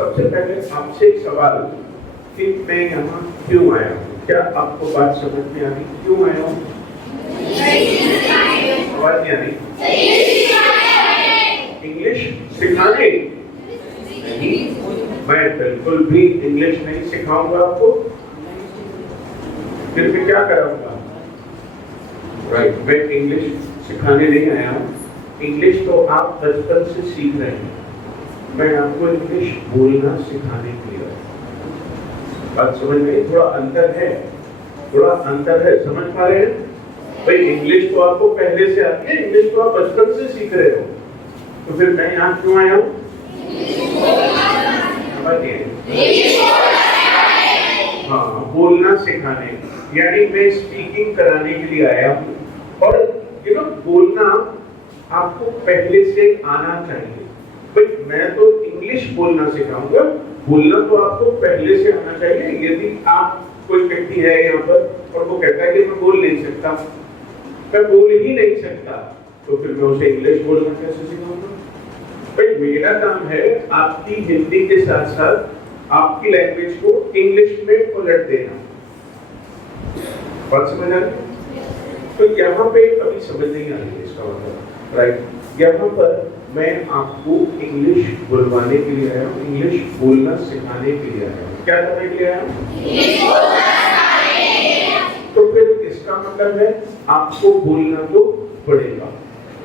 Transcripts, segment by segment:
सबसे पहले आपसे एक सवाल कि मैं यहाँ क्यों आया हूँ? क्या आपको बात समझ में आ रही? क्यों आया हूँ? आवाज नहीं आ रही? इंग्लिश सिखाने? नहीं, मैं बिल्कुल भी इंग्लिश नहीं सिखाऊंगा आपको। फिर मैं क्या कराऊंगा? राइट, मैं इंग्लिश सिखाने नहीं आया हूँ। इंग्लिश तो आप बचपन से सीख रहे हैं, मैं आपको इंग्लिश बोलना सिखाने के लिए आया। बात समझ में? थोड़ा अंतर है, थोड़ा अंतर है, समझ पा रहे हैं? भाई इंग्लिश तो आपको पहले से आती है, इंग्लिश तो आप बचपन से सीख रहे हो, तो फिर मैं यहाँ क्यों आया हूँ? हाँ, बोलना सिखाने, यानी मैं स्पीकिंग कराने के लिए आया हूँ। और बोलना आपको पहले से आना चाहिए। भाई मैं तो इंग्लिश बोलना सिखाऊंगा, बोलना तो आपको पहले से आना चाहिए। यदि आप कोई व्यक्ति है यहाँ पर और वो कहता है कि मैं बोल नहीं सकता, मैं बोल ही नहीं सकता, तो फिर मैं उसे इंग्लिश बोलना कैसे सिखाऊंगा? भाई मेरा काम है आपकी हिंदी के साथ साथ आपकी लैंग्वेज को इंग्लिश में पलट देना। बात समझ आ रही? तो यहाँ पे अभी समझ नहीं आ रही है इसका मतलब, राइट? यहाँ पर मैं आपको इंग्लिश बुलवाने के लिए आया हूँ, इंग्लिश बोलना सिखाने के लिए आया हूँ। क्या करने के लिए आया हूँ? तो फिर इसका मतलब है आपको बोलना तो पड़ेगा।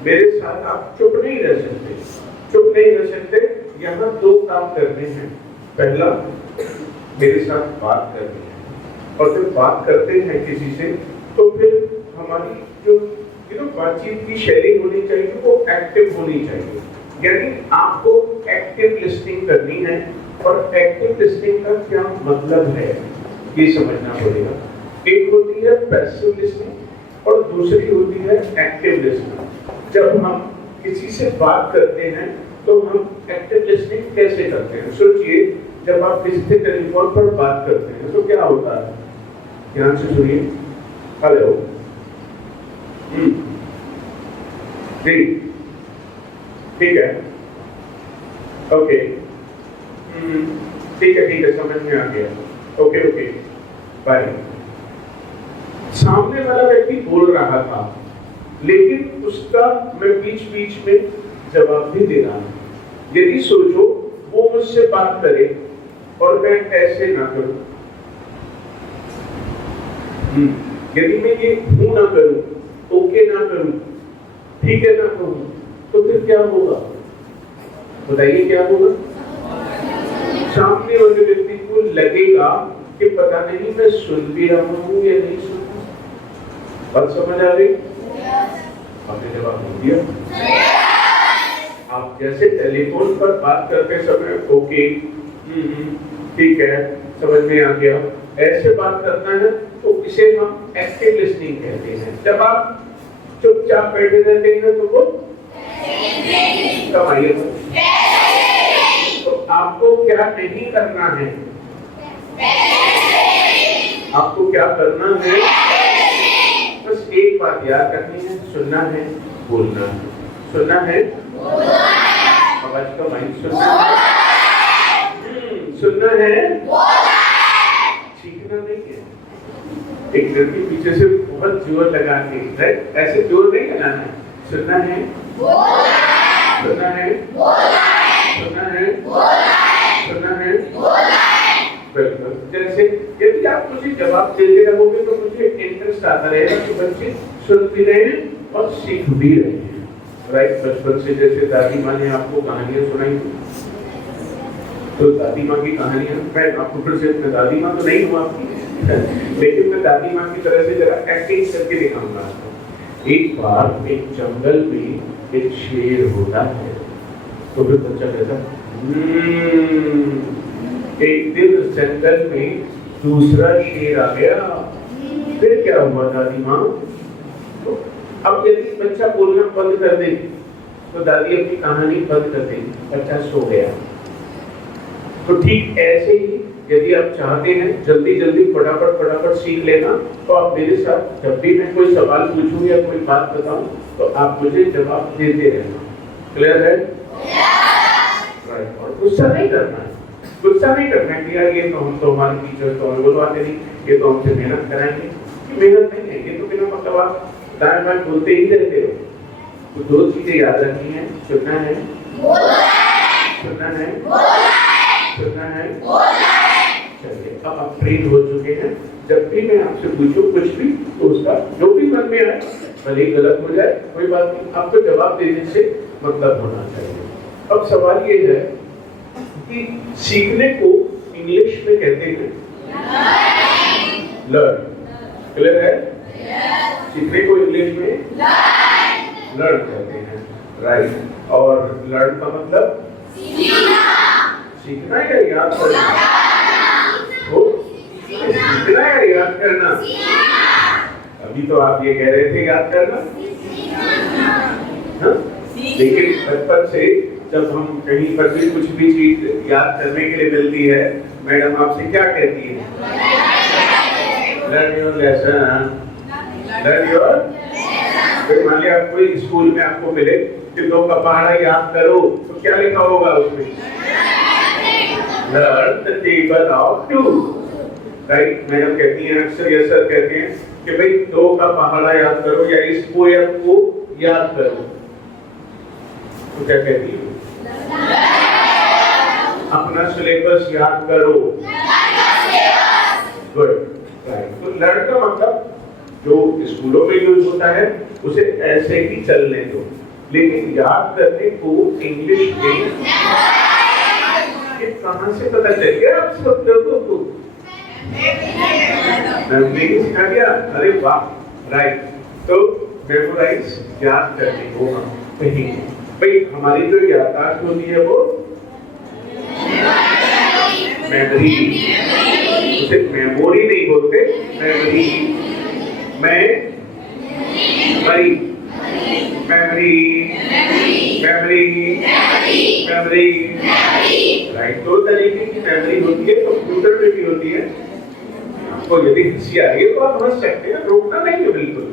मेरे साथ आप चुप नहीं रह सकते, चुप नहीं रह सकते। यहाँ दो काम करने हैं। पहला, मेरे साथ बात करनी है, और जब बात करते हैं किसी से तो फिर हमारी जो बातचीत की शैली होनी चाहिए वो एक्टिव होनी चाहिए, यानी आपको एक्टिव लिसनिंग करनी है। और एक्टिव लिसनिंग का क्या मतलब है ये समझना पड़ेगा। एक होती है पैसिव लिसनिंग और दूसरी होती है एक्टिव लिसनिंग। जब हम किसी से बात करते हैं तो हम एक्टिव लिसनिंग कैसे करते हैं? सोचिए, जब आप किसी से टेलीफोन पर बात करते हैं तो क्या होता है? ध्यान से सुनिए। हेलो, जी, ठीक है, ओके, ठीक है, समझ में आ गया, ओके, बाय। सामने वाला व्यक्ति बोल रहा था, लेकिन उसका मैं बीच बीच में जवाब भी दे रहा हूं। यदि सोचो वो मुझसे बात करे और मैं ऐसे ना करूं, यदि मैं ये हूं ना करूं, ओके ना करूं, ठीक है ना कहूं, तो फिर क्या होगा? बताइए क्या होगा? सामने वाले व्यक्ति को लगेगा कि पता नहीं मैं सुन भी रहा हूं या नहीं सुन रहा। बात समझ आ रही? आपने जवाब नहीं दिया। आप जैसे टेलीफोन पर बात करते समय ओके, ठीक है, समझ में आ गया, ऐसे बात करना है तो इसे हम एक्टिव लिसनिंग कहते हैं। जब आप चुपचाप बैठे रहते हैं तो वो कमाइए। तो आपको क्या नहीं करना है? आपको क्या करना है? बस एक बात याद रखनी है, सुनना है, बोलना है, सुनना है, आवाज का माइक सुनना है, सीखना नहीं है। एक लड़की पीछे से बहुत जोर लगा के, राइट, ऐसे जोर नहीं लगाना है। सुनना है, सुनना है, सुनना है, सुनना है, बिल्कुल। जैसे यदि आप मुझे जवाब देते रहोगे तो मुझे इंटरेस्ट आता रहेगा कि बच्चे सुन भी रहे हैं और सीख भी रहे हैं, राइट? बचपन से जैसे दादी माँ ने आपको कहानियां सुनाई, तो दादी माँ की कहानियां, मैं आपको फिर से, मैं दादी माँ तो नहीं हूँ आपकी, लेकिन मैं दादी माँ की तरह से जरा एक्टिंग करके दिखाऊंगा आपको। एक बार एक जंगल में एक शेर होता है, तो फिर बच्चा कहता, एक दिन जंगल में दूसरा शेर आ गया, फिर क्या हुआ दादी माँ? तो अब यदि बच्चा बोलना बंद कर दे तो दादी अपनी कहानी बंद कर देगी, बच्चा सो गया। तो ठीक ऐसे ही यदि आप चाहते हैं जल्दी जल्दी फटाफट सीख लेना, तो आप मेरे साथ जब भी मैं कोई सवाल पूछूं या कोई बात बताऊं तो आप मुझे जवाब देते रहना। क्लियर है? राइट। और गुस्सा नहीं करना है, गुस्सा नहीं करना कि यार ये तो हम तो हमारे टीचर तो हमें बुलवाते नहीं, ये तो हमसे मेहनत कराएंगे। ये मेहनत नहीं है, ये तो बिना मतलब आप दाएं बाएं बोलते ही रहते हो। तो दो चीजें याद रखनी है, सुनना है, सुनना है, सुनना है। चलिए अब आप ट्रेन हो चुके हैं, जब भी मैं आपसे पूछूं कुछ भी तो उसका जो भी मन में आए, भले ही गलत हो जाए कोई बात नहीं, आपको जवाब देने से मतलब होना चाहिए। अब सवाल ये है कि सीखने को इंग्लिश में कहते हैं लर्न, क्लियर है? सीखने को इंग्लिश में लर्न कहते हैं, राइट। और लर्न का मतलब सीखना या याद करना? सीखना या याद करना? अभी तो आप ये कह रहे थे याद करना, हाँ? लेकिन बचपन से जब हम कहीं पर भी कुछ भी चीज याद करने के लिए मिलती है, मैडम आपसे क्या कहती है? Learn your lesson, learn your. मान लिया कोई स्कूल में आपको मिले कि 2 का पहाड़ा याद करो, तो क्या लिखा होगा उसमें? Learn the table of 2, right. Madam कहती हैं, अक्सर ये सर कहते हैं कि भाई 2 का पहाड़ा याद करो या इस पोयम को याद करो, तो क्या कहती है? अपना सिलेबस याद करो, गुड, राइट। तो लर्न का मतलब जो स्कूलों में यूज होता है उसे ऐसे ही चलने दो, लेकिन याद करने को इंग्लिश में ये कहां से पता चल गया आप सब लोगों को? मैंने सिखा दिया, अरे वाह, राइट। तो मेमोराइज याद करने को हम कहीं भाई हमारी जो याददाश्त होती है वो मेमोरी, उसे मेमोरी नहीं बोलते, memory, memory, memory, memory, right. 2 तरीके की मेमोरी होती है, कंप्यूटर में भी होती है। आपको यदि हंसी आ रही है तो आप हंस सकते हैं, रोकना नहीं है, बिल्कुल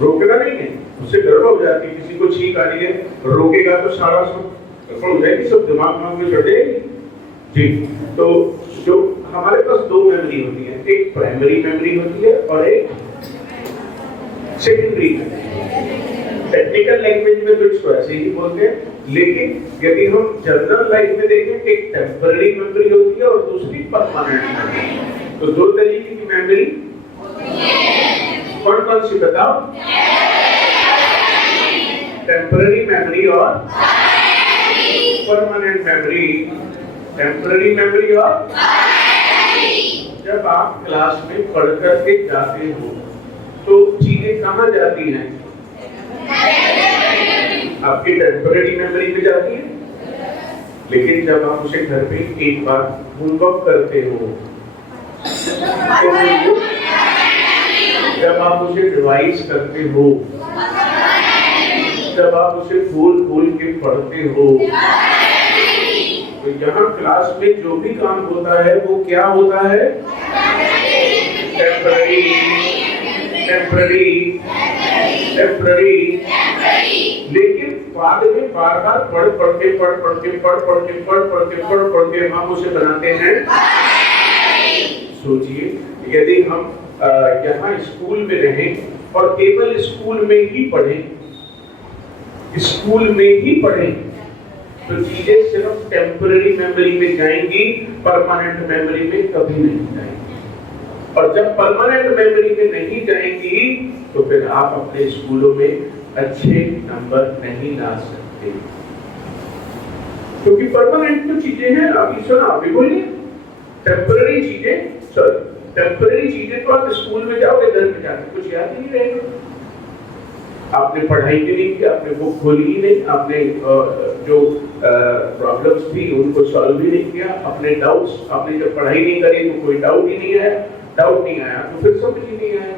रोकना नहीं है, उससे गड़बड़ हो जाती है। किसी को छींक आ रही है, रोकेगा तो सारा सब गड़बड़ हो जाएगी, सब दिमाग में चढ़ जाएगी जी। तो जो हमारे पास 2 मेमोरी होती है, एक प्राइमरी मेमोरी होती है और एक सेकेंडरी। टेक्निकल लैंग्वेज में तो इसको ऐसे ही बोलते हैं, लेकिन यदि हम जनरल लाइफ में देखें, एक टेम्पररी मेमोरी होती है और दूसरी परमानेंट मेमोरी। तो 2 तरीके की मेमोरी कौन कौन सी बताओ? टेम्पररी मेमोरी और परमानेंट मेमोरी। टेम्पररी मेमोरी और जब आप क्लास में पढ़ करके जाते हो तो चीजें कहाँ जाती हैं? आपकी टेम्पररी मेमोरी में जाती है, लेकिन जब आप उसे घर पे एक बार होमवर्क करते हो तो जब आप उसे रिवाइज करते हो, जब आप उसे खोल खोल के पढ़ते हो, तो यहाँ क्लास में जो भी काम होता है वो क्या होता है? Temporary, temporary, temporary. लेकिन बाद में बार बार पढ़ के हम उसे बनाते हैं। सोचिए, यदि हम यहाँ स्कूल में रहें और केवल स्कूल में ही पढ़ें, स्कूल में ही पढ़ें, तो चीजें सिर्फ टेम्पररी मेमोरी में जाएंगी, परमानेंट मेमोरी में कभी नहीं जाएंगी। और जब परमानेंट मेमोरी में नहीं जाएंगी तो फिर आप अपने स्कूलों में अच्छे नंबर नहीं ला सकते, क्योंकि परमानेंट तो चीजें हैं। अभी सुना, अभी बोलिए, टेम्पररी चीजें, सॉरी, टेम्पररी चीजें तो आप स्कूल में जाओगे, घर में जाके कुछ याद ही नहीं रहेगा। आपने पढ़ाई भी नहीं की, आपने बुक खोली ही नहीं, आपने जो प्रॉब्लम्स थी उनको सॉल्व भी नहीं किया, अपने डाउट्स, आपने जब पढ़ाई नहीं करी तो कोई डाउट ही नहीं आया, डाउट नहीं आया तो फिर समझ ही नहीं आया।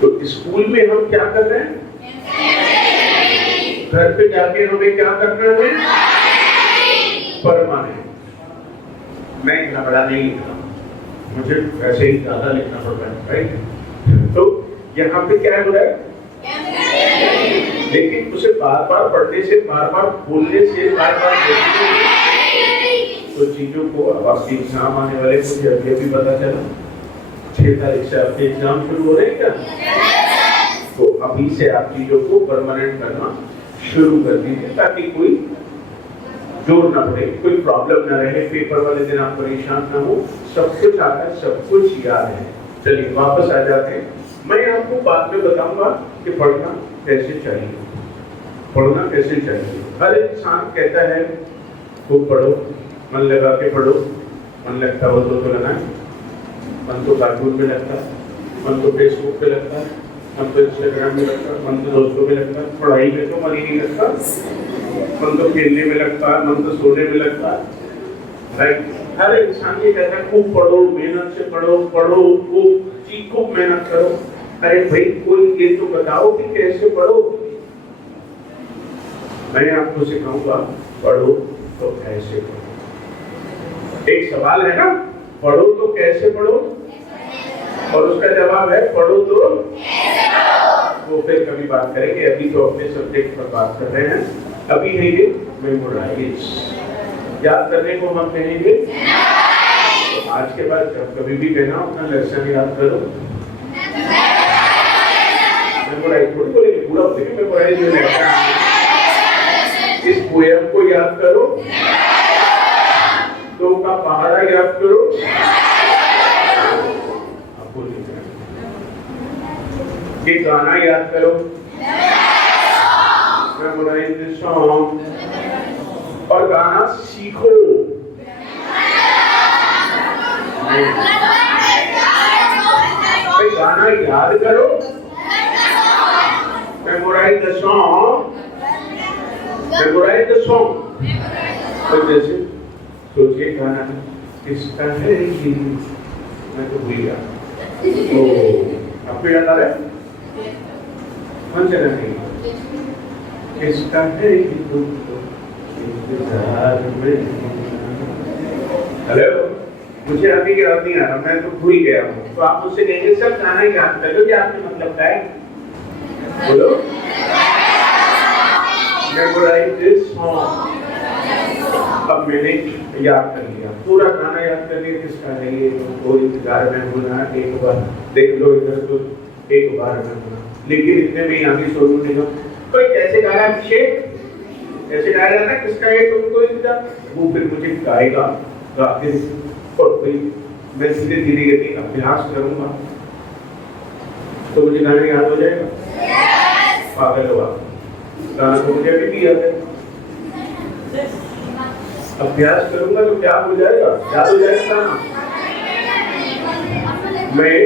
तो स्कूल में हम क्या कर रहे हैं? घर पे जाके हमें क्या करना है? परमानेंट। मैं इतना बड़ा नहीं लिख रहा, मुझे वैसे ही ज्यादा लिखना पड़ रहा है, राइट? तो यहाँ पे क्या हो रहा है? लेकिन उसे बार बार पढ़ने से, बार बार बोलने से, बार बार तो चीजों को, अब आपके एग्जाम आने वाले, मुझे अभी अभी पता चला 6 तारीख से आपके एग्जाम शुरू हो रहे हैं क्या? तो अभी से आप चीजों को परमानेंट करना शुरू कर दीजिए, ताकि कोई जोर ना पड़े, कोई प्रॉब्लम ना रहे, पेपर वाले दिन आप परेशान ना हो। सब कुछ आता है, सब कुछ याद है। चलिए वापस आ जाते हैं। मैं आपको बाद में बताऊंगा कि पढ़ना कैसे चाहिए, पढ़ना कैसे चाहिए। हर इंसान कहता है खूब पढ़ो, मन लगा के पढ़ो। मन लगता हो तो लगाए, मन तो कार्टून में लगता है, मन तो फेसबुक पे लगता है, मन तो इंस्टाग्राम में लगता है, मन तो दोस्तों में लगता है। पढ़ाई में तो मन ही नहीं लगता, मन तो खेलने में लगता है, मन तो सोने में लगता है। राइट? हर इंसान ये कहता है खूब पढ़ो, मेहनत से पढ़ो, पढ़ो खूब मेहनत करो। अरे भाई कोई ये तो बताओ कि कैसे पढ़ो। मैं आपको सिखाऊंगा, पढ़ो तो कैसे पढ़ो। एक सवाल है ना, पढ़ो तो कैसे पढ़ो, और उसका जवाब है पढ़ो तो कैसे पढ़ो। वो फिर कभी बात करेंगे, अभी तो अपने सब्जेक्ट पर बात कर रहे हैं। अभी है ये मेमोराइज, याद करने को हम कहेंगे। तो आज के बाद जब कभी भी कहना अपना लेसन याद करो, मेमोराइज थोड़ी बोलेंगे, पूरा बोलेंगे मेमोराइज में लेसन। इस पोयम को याद करो, दो का पहाड़ा याद करो। अब बोलिए, ये गाना याद करो, मेमोराइज द सॉन्ग। और गाना सीखो, गाना याद करो, memorize the song, memorize the song. तो जैसे सोचिए गाना किसका है ये, मैं तो भूल गया। तो आपको याद आ रहा है? कौन सा गाना है? किसका है ये तुमको इंतजार में। हेलो, मुझे अभी याद नहीं आ रहा, मैं तो भूल गया हूँ। तो आप मुझसे कहेंगे सर गाना याद कर लो, क्या आपने मतलब क्या है? बोलो, मेमोराइज दिस सॉन्ग। अब मैंने याद कर लिया, पूरा गाना याद कर लिया, किसका है ये तुमको इंतजार में होना, एक बार देख लो इधर तो एक बार में होना। लेकिन इतने में आगे सोनू निगम कोई कैसे गाया, अभिषेक कैसे गाया जाता है, किसका है तुमको इंतजार, वो फिर मुझे गाएगा, गा के और कोई मैं धीरे धीरे यदि अभ्यास करूंगा तो मुझे गाना याद हो जाएगा। पागल हुआ, गाना तो मुझे अभी भी याद है। अभ्यास करूंगा तो क्या हो जाएगा, याद हो जाएगा गाना। मैं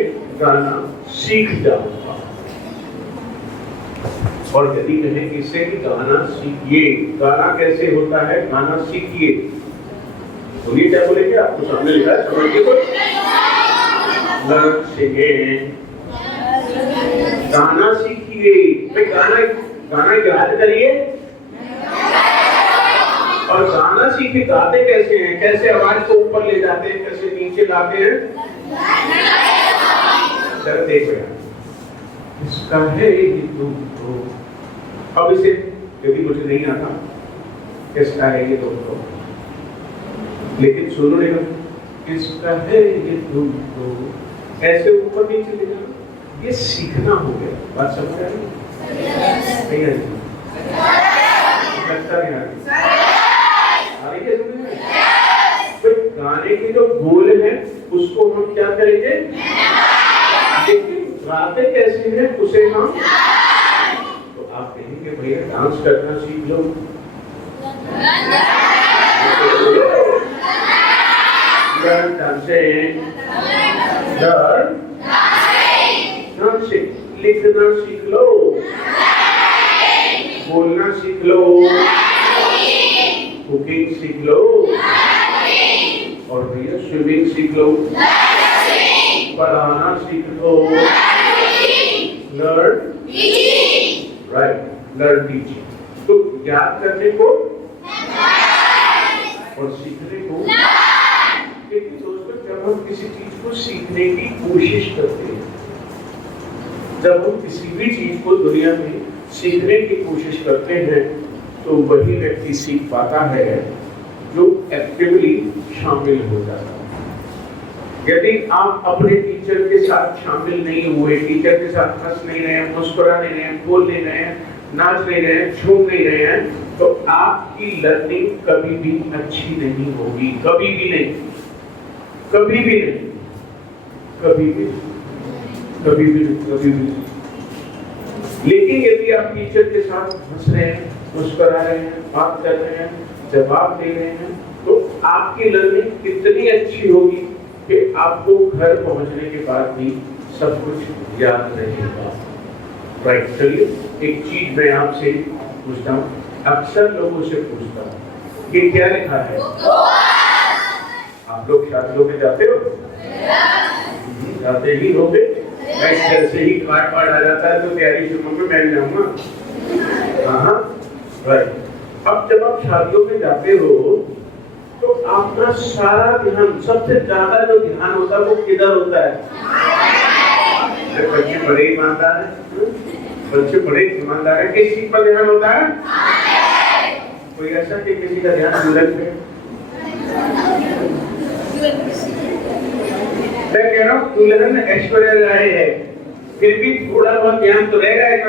गाना सीख जाऊंगा। और यदि कहें इससे कि गाना सीखिए, गाना कैसे होता है, गाना सीखिए, तो ये क्या बोलेंगे, आपको सामने लिखा है, समझिए तो लर्न सिंगिंग, गाना सीखिए। गाना याद करिए, और गाना सीखे गाते कैसे हैं, कैसे आवाज को ऊपर ले जाते हैं, कैसे नीचे लाते हैं। चलो देखो यार, इसका है ये तुमको। अब इसे यदि मुझे नहीं आता, किसका है ये तुमको, लेकिन सुनो नहीं, किसका है ये तुमको, ऐसे ऊपर नीचे ले जाना, ये सीखना हो गया। बात समझ आ रही? नहीं आ रही? लगता नहीं आ रही? तो गाने के जो बोल है उसको हम क्या करेंगे, लेकिन गाते कैसे हैं उसे हम, तो आप कहेंगे भैया डांस करना सीख लो। Learn dancing, लिखना सीख लो, बोलना सीख लो, कुकिंग सीख लो, और भैया स्विमिंग सीख लो, पढ़ाना सीख लो, लर्न राइट, लर्न टीचिंग। तो याद करने को और सीखने को। लेकिन दोस्तों जब हम किसी चीज को सीखने की कोशिश करते हैं, जब हम किसी भी चीज को दुनिया में सीखने की कोशिश करते हैं तो वही व्यक्ति सीख पाता है जो एक्टिवली शामिल हो जाता है। यदि आप अपने टीचर के साथ शामिल नहीं हुए, टीचर के साथ हंस नहीं रहे हैं, मुस्कुरा नहीं रहे हैं, बोल नहीं रहे हैं, नाच नहीं रहे हैं, झूम नहीं रहे हैं, तो आपकी लर्निंग कभी भी अच्छी नहीं होगी। कभी भी नहीं, कभी भी नहीं, कभी भी, कभी भी, कभी भी। लेकिन यदि आप टीचर के साथ हंस रहे हैं, मुस्कुरा रहे हैं, बात कर रहे हैं, जवाब दे रहे हैं, तो आपकी लर्निंग कितनी अच्छी होगी कि आपको घर पहुंचने के बाद भी सब कुछ याद रहेगा। राइट, चलिए एक चीज मैं आपसे पूछता हूँ, अक्सर लोगों से पूछता हूँ कि क्या लिखा है? आप लोग शादियों में जाते हो? जाते ही होंगे। जैसे ही कार्ड आ जाता है तो तैयारी शुरू में मैं जाऊंगा। हाँ, राइट। अब जब आप शादियों में जाते हो तो आपका सारा ध्यान, सबसे ज्यादा जो ध्यान होता है वो किधर होता है? बच्चे बड़े ईमानदार हैं, बच्चे बड़े ईमानदार हैं। किस चीज पर ध्यान होता है? कोई ऐसा कि किसी का ध्यान दुल्हन पे? मैं कह रहा हूँ दुल्हन ऐश्वर्या राय है, फिर भी थोड़ा बहुत ध्यान तो रहेगा। ऐसा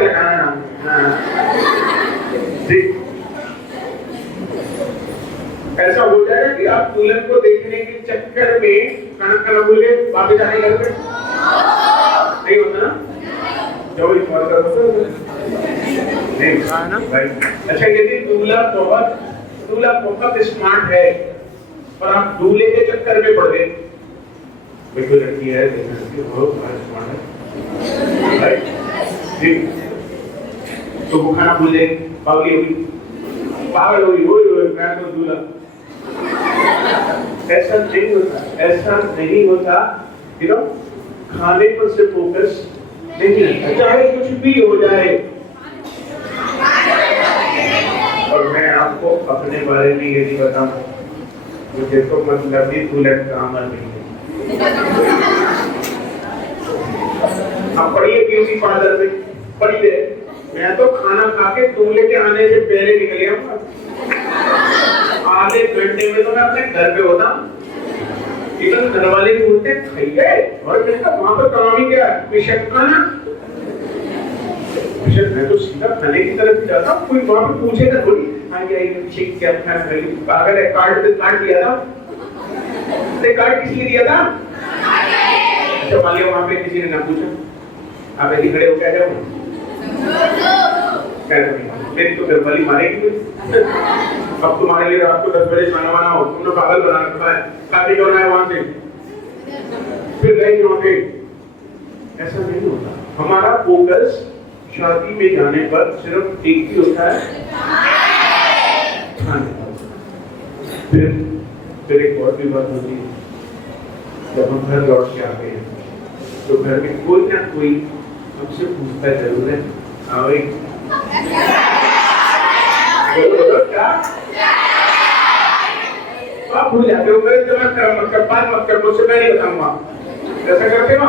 लगाना ना, ऐसा हो जाएगा कि आप दुल्हन को देखने के चक्कर में खाना भूल गए, वापस आने घर पे नहीं होता ना? जो इस बात का नहीं भाई। अच्छा, यदि दूल्हा बहुत स्मार्ट है और आप दूल्हे के चक्कर में पड़ गए, कोई लड़की है बहुत स्मार्ट है, राइट जी, तो वो खाना भूल गए, पागल होगी, मैं तो दूल्हा। ऐसा नहीं होता, ऐसा नहीं होता। यू नो, खाने पर से फोकस नहीं है, चाहे कुछ भी हो जाए। और मैं आपको अपने बारे में यदि बताऊं, मुझे तो मतलब ही बुलेट का अमल नहीं है। आप पढ़िए ब्यूटी पार्लर में, पढ़िए। मैं तो खाना खा के दूल्हे के आने से पहले निकल गया, आधे घंटे में तो मैं अपने घर पे होता। इधर घर वाले बोलते खाइए, और मैं कहा वहां पर काम ही क्या है, बेशक खाना। बेशक मैं तो सीधा खाने की तरफ जाता हूँ, कोई वहां पे पूछेगा थोड़ी हाँ ये क्या खाना है, पागल है, कार्ड दिया था, कार्ड किस लिए दिया था? अच्छा, मान लिया वहां पे किसी ने ना पूछा, आप ऐसे खड़े हो क्या जाओ? मेरी तो घर वाली मारेगी। अब तुम्हारे लिए रात को 10 बजे खाना बनाओ, तुमने पागल बना रखा है, शादी करना है वहां से, फिर गए वहां पे। ऐसा नहीं होता। हमारा फोकस शादी में जाने पर सिर्फ एक ही होता है, खाने। फिर एक और भी बात होती है, जब हम घर लौट के आते हैं तो घर में कोई ना कोई हमसे पूछता जरूर है, हाँ भाई आप भूल जाते हो, मत कर, मुझसे मैं नहीं बताऊंगा। ऐसा करते हो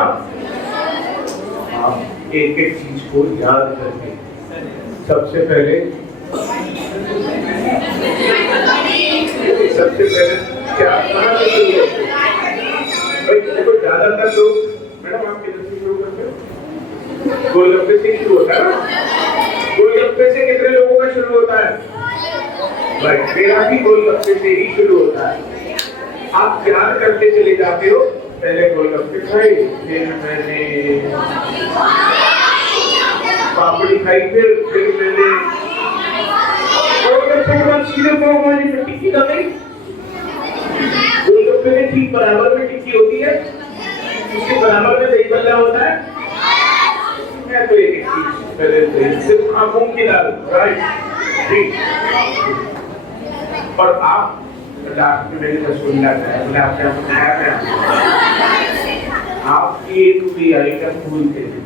आप एक एक चीज को याद करके सबसे पहले क्या देखो, ज्यादातर लोग, मैडम आप किधर से शुरू करते हो? गोलगप्पे से शुरू होता है ना? गोलगप्पे से कितने लोगों का शुरू होता है? भाई मेरा भी गोलगप्पे से ही शुरू होता है। आप याद करते चले जाते हो, पहले गोलगप्पे खाए, फिर मैंने पापड़ी खाई, फिर मैंने गोलगप्पे के बाद सीधे पाव भाजी में टिक्की डाली। गोलगप्पे में ठीक बराबर में टिक्की होती है, उसके बराबर में दही बल्ला होता है। मैं तो एक चीज पहले सिर्फ आंखों की दाल, राइट जी। और आप लास्ट में मैंने रसगुल्ला खाया, बोले आप क्या खाया? आप एक भी आइटम भूलते हैं,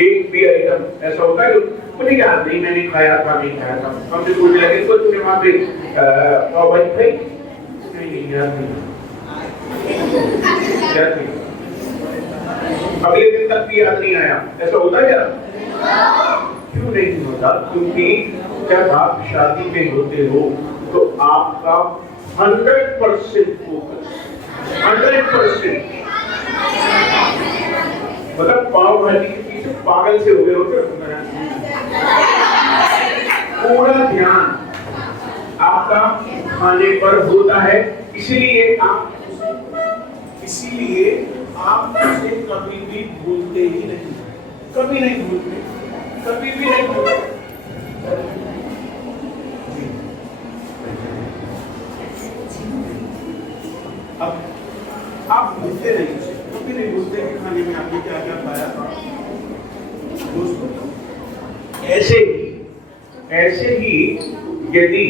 एक भी आइटम ऐसा होता है मुझे याद नहीं, मैंने खाया था नहीं खाया था। हमसे पूछने लगे तो तुमने वहां पे पाव भाजी खाई? नहीं याद नहीं, क्या थी? अगले दिन तक भी याद नहीं आया। ऐसा होता है क्या? क्यों नहीं होता? क्योंकि जब आप शादी में होते हो तो आपका 100% फोकस, 100%, मतलब पाव भाजी के पीछे पागल से हो गए होते, पूरा ध्यान आपका खाने पर होता है। इसीलिए आप उसे कभी भी भूलते ही नहीं, कभी नहीं भूलते, कभी भी नहीं भूलते। अब आप भूलते नहीं, कभी नहीं भूलते कि खाने में आपने क्या क्या खाया था। दोस्तों ऐसे ही यदि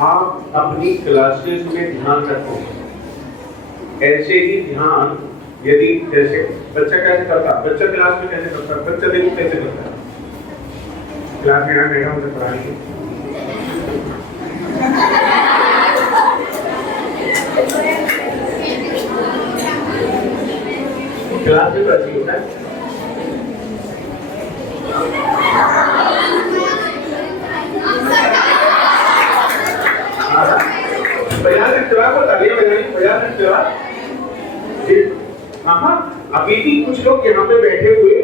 आप अपनी क्लासेस में ध्यान रखो, ऐसे ही ध्यान यदि, जैसे बच्चा कैसे करता, बच्चा क्लास में कैसे करता, बच्चा देखो कैसे करता है, क्लास में यहाँ बैठा मुझे पढ़ा रही है, क्लास में तो अच्छी होता है। अभी भी कुछ लोग यहाँ पे बैठे हुए,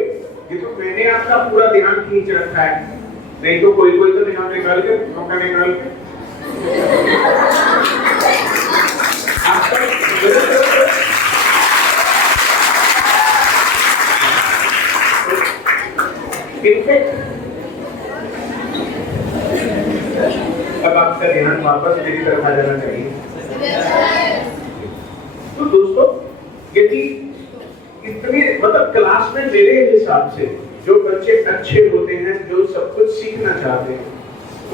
ये तो मैंने आपका पूरा ध्यान खींच रखा है, नहीं तो कोई तो ध्यान निकाल के मौका निकाल के अब आपका ध्यान वापस मेरी तरफ आ जाना चाहिए। तो दोस्तों यदि इतने, मतलब क्लास में मेरे हिसाब से जो बच्चे अच्छे होते हैं, जो सब कुछ सीखना चाहते हैं,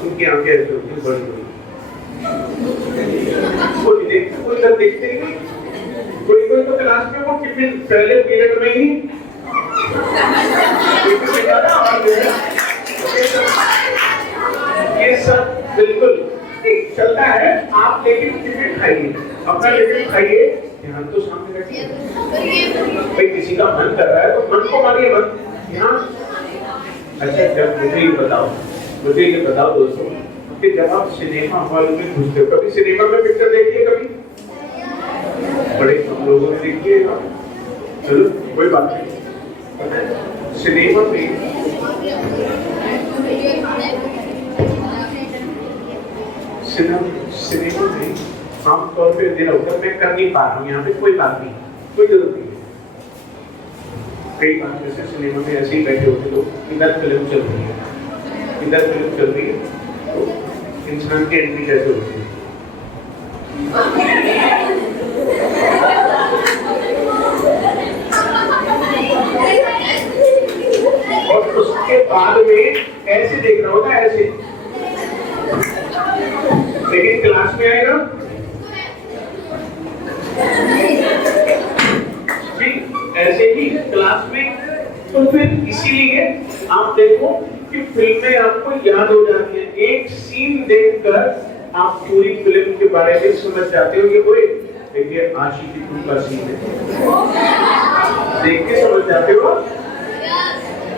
उनकी आंखें ऐसे होती हैं बड़ी बड़ी, कोई देखते ही नहीं। कोई तो क्लास में वो टिफिन पहले पीरियड में ही ये सब बिल्कुल चलता है। आप लेकिन टिफिन खाइए, अपना टिफिन खाइए, ध्यान तो सामने रखिए। भाई किसी का मन कर रहा है तो मन को मारिए मत, ध्यान। अच्छा जब मुझे ये बताओ दोस्तों कि जब आप सिनेमा हॉल में घुसते हो, कभी सिनेमा में पिक्चर देखिए, कभी बड़े कम लोगों ने देखी है, चलो कोई बात नहीं। सिनेमा में आमतौर पे दिन होकर मैं कर नहीं पा रहा हूँ, यहाँ पे कोई बात नहीं, कोई जरूरत नहीं है। कई बार जैसे सिनेमा में ऐसे ही बैठे होते लोग, इधर फिल्म चल रही है, तो इंसान की एंट्री कैसे होती है? और उसके बाद में ऐसे देख रहा होगा, ऐसे, लेकिन क्लास में आएगा ऐसे ही क्लास में। तो फिर इसीलिए आप देखो कि फिल्में आपको याद हो जाती है, एक सीन देखकर आप पूरी फिल्म के बारे में समझ जाते हो। ये कोई देखिए आशिकी 2 का सीन है, देख के समझ जाते हो।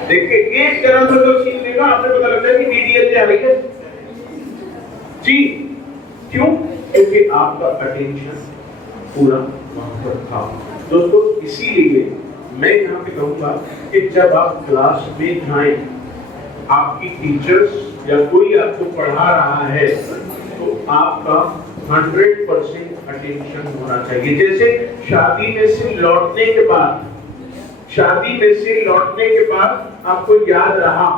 देख के एक तरह से जो सीन देखा आपको पता लगता है कि डीडीएल जा रही है जी। क्यों? क्योंकि आपका अटेंशन पूरा वहां पर था। दोस्तों इसीलिए मैं यहाँ पे कहूँगा कि जब आप क्लास में जाएं, आपकी टीचर्स या कोई आपको पढ़ा रहा है तो आपका 100% अटेंशन होना चाहिए। जैसे शादी में से लौटने के बाद आपको याद रहा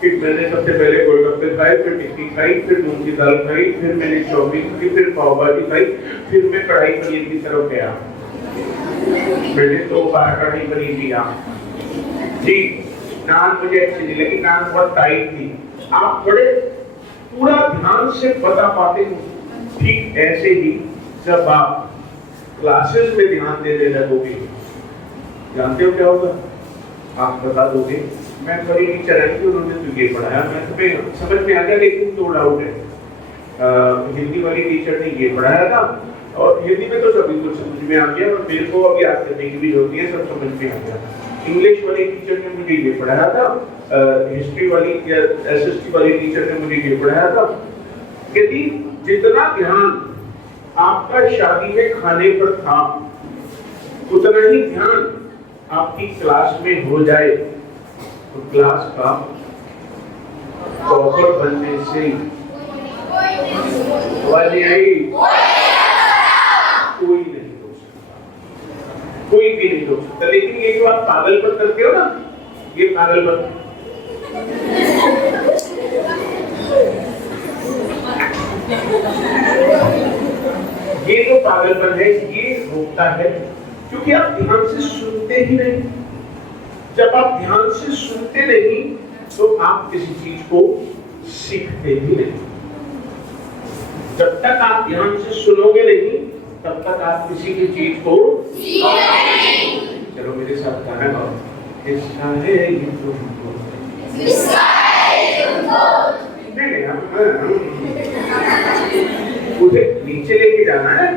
कि मैंने सबसे पहले गोलगप्पे खाए, फिर टिक्की खाई, फिर मूंग की दाल खाई, फिर मैंने शॉपिंग की, फिर पाव भाजी खाई, फिर मैं कढ़ाई पनीर की तरफ गया। मैंने 2 बार कढ़ाई पनीर किया जी। नान मुझे अच्छी नहीं लगी, नान बहुत टाइट थी। आप बड़े पूरा ध्यान से बता पाते हो। ठीक ऐसे ही जब आप क्लासेस में ध्यान देने लगोगे, जानते हो क्या होगा? आप बता दोगे मैं बड़ी टीचर आई थी, उन्होंने तो ये पढ़ाया, मैं तुम्हें समझ में आ गया, लेकिन 2 डाउट है। हिंदी वाली टीचर ने ये पढ़ाया था, और हिंदी में तो सभी कुछ समझ में आ गया, और मेरे को अभी याद करने की भी होती है, सब समझ में आ गया। इंग्लिश वाली टीचर ने मुझे ये पढ़ाया था, हिस्ट्री वाली या एसएसटी वाली टीचर ने मुझे ये पढ़ाया था। यदि जितना ध्यान आपका शादी में खाने पर था, उतना ही ध्यान आपकी क्लास में हो जाए, तो क्लास का टॉपर बनने से कोई नहीं रोक सकता, कोई भी नहीं रोक सकता। लेकिन ये जो आप पागलपन करते हो ना, ये पागलपन ये जो पागलपन है, ये रोकता है क्योंकि आप ध्यान से सुनते ही नहीं। जब आप ध्यान से सुनते नहीं तो आप किसी चीज को सीखते ही नहीं। जब तक आप ध्यान से सुनोगे नहीं, तब तक आप किसी भी चीज को सीखोगे नहीं। चलो मेरे साथ गाना गाओ। इसका है ये तुमको, इसका है ये तुमको। मुझे नीचे लेके जाना है।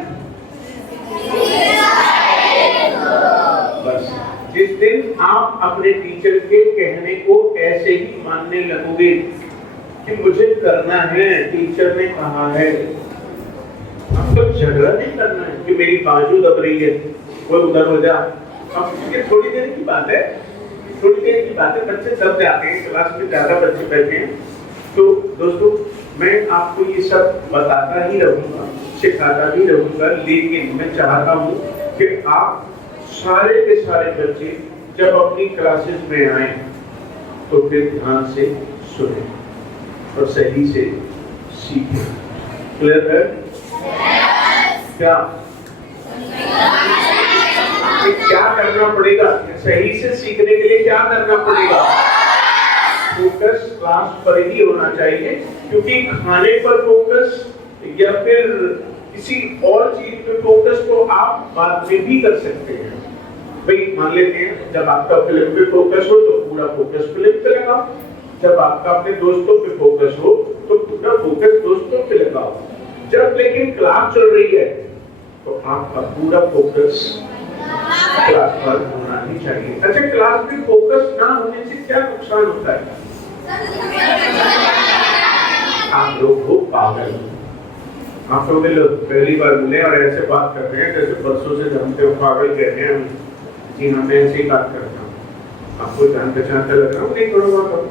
बस जिस दिन आप अपने टीचर के कहने को ऐसे ही मानने लगोगे कि मुझे करना है, टीचर ने कहा है, आपको झगड़ा नहीं करना है कि मेरी बाजू दब रही है, वो उधर हो जा। अब ये थोड़ी देर की बात है, थोड़ी देर की बात है, बच्चे दब जाते हैं, क्लास में ज्यादा बच्चे बैठे हैं। तो दोस्तों, मैं आपको ये सब बताता ही रहूंगा, सिखाता भी रहूंगा, लेकिन मैं चाहता हूँ कि आप सारे के सारे बच्चे जब अपनी क्लासेस में आए तो फिर ध्यान से सुने और सही से सीखें। क्लियर है? क्या करना पड़ेगा? सही से सीखने के लिए क्या करना पड़ेगा? फोकस क्लास पर ही होना चाहिए, क्योंकि खाने पर फोकस या फिर किसी और चीज पे फोकस तो आप बाद में भी कर सकते हैं। भाई मान लेते हैं जब आपका फिल्म पे फोकस हो तो पूरा फोकस फिल्म पे लगाओ, जब आपका अपने दोस्तों पे फोकस हो तो पूरा फोकस दोस्तों पे लगाओ। जब लेकिन क्लास चल रही है तो आपका पूरा फोकस क्लास पर होना ही चाहिए। अच्छा, क्लास में फोकस ना होने से क्या नुकसान होता है? आप लोग हो पागल, आप लोग पहली बार मिले और ऐसे बात कर रहे हैं जैसे परसों से जानते हो, पागल कह रहे हैं। जी हाँ, मैं ऐसे ही बात करता हूँ। आपको जान पहचान कर लग रहा हूँ? नहीं, थोड़ा बहुत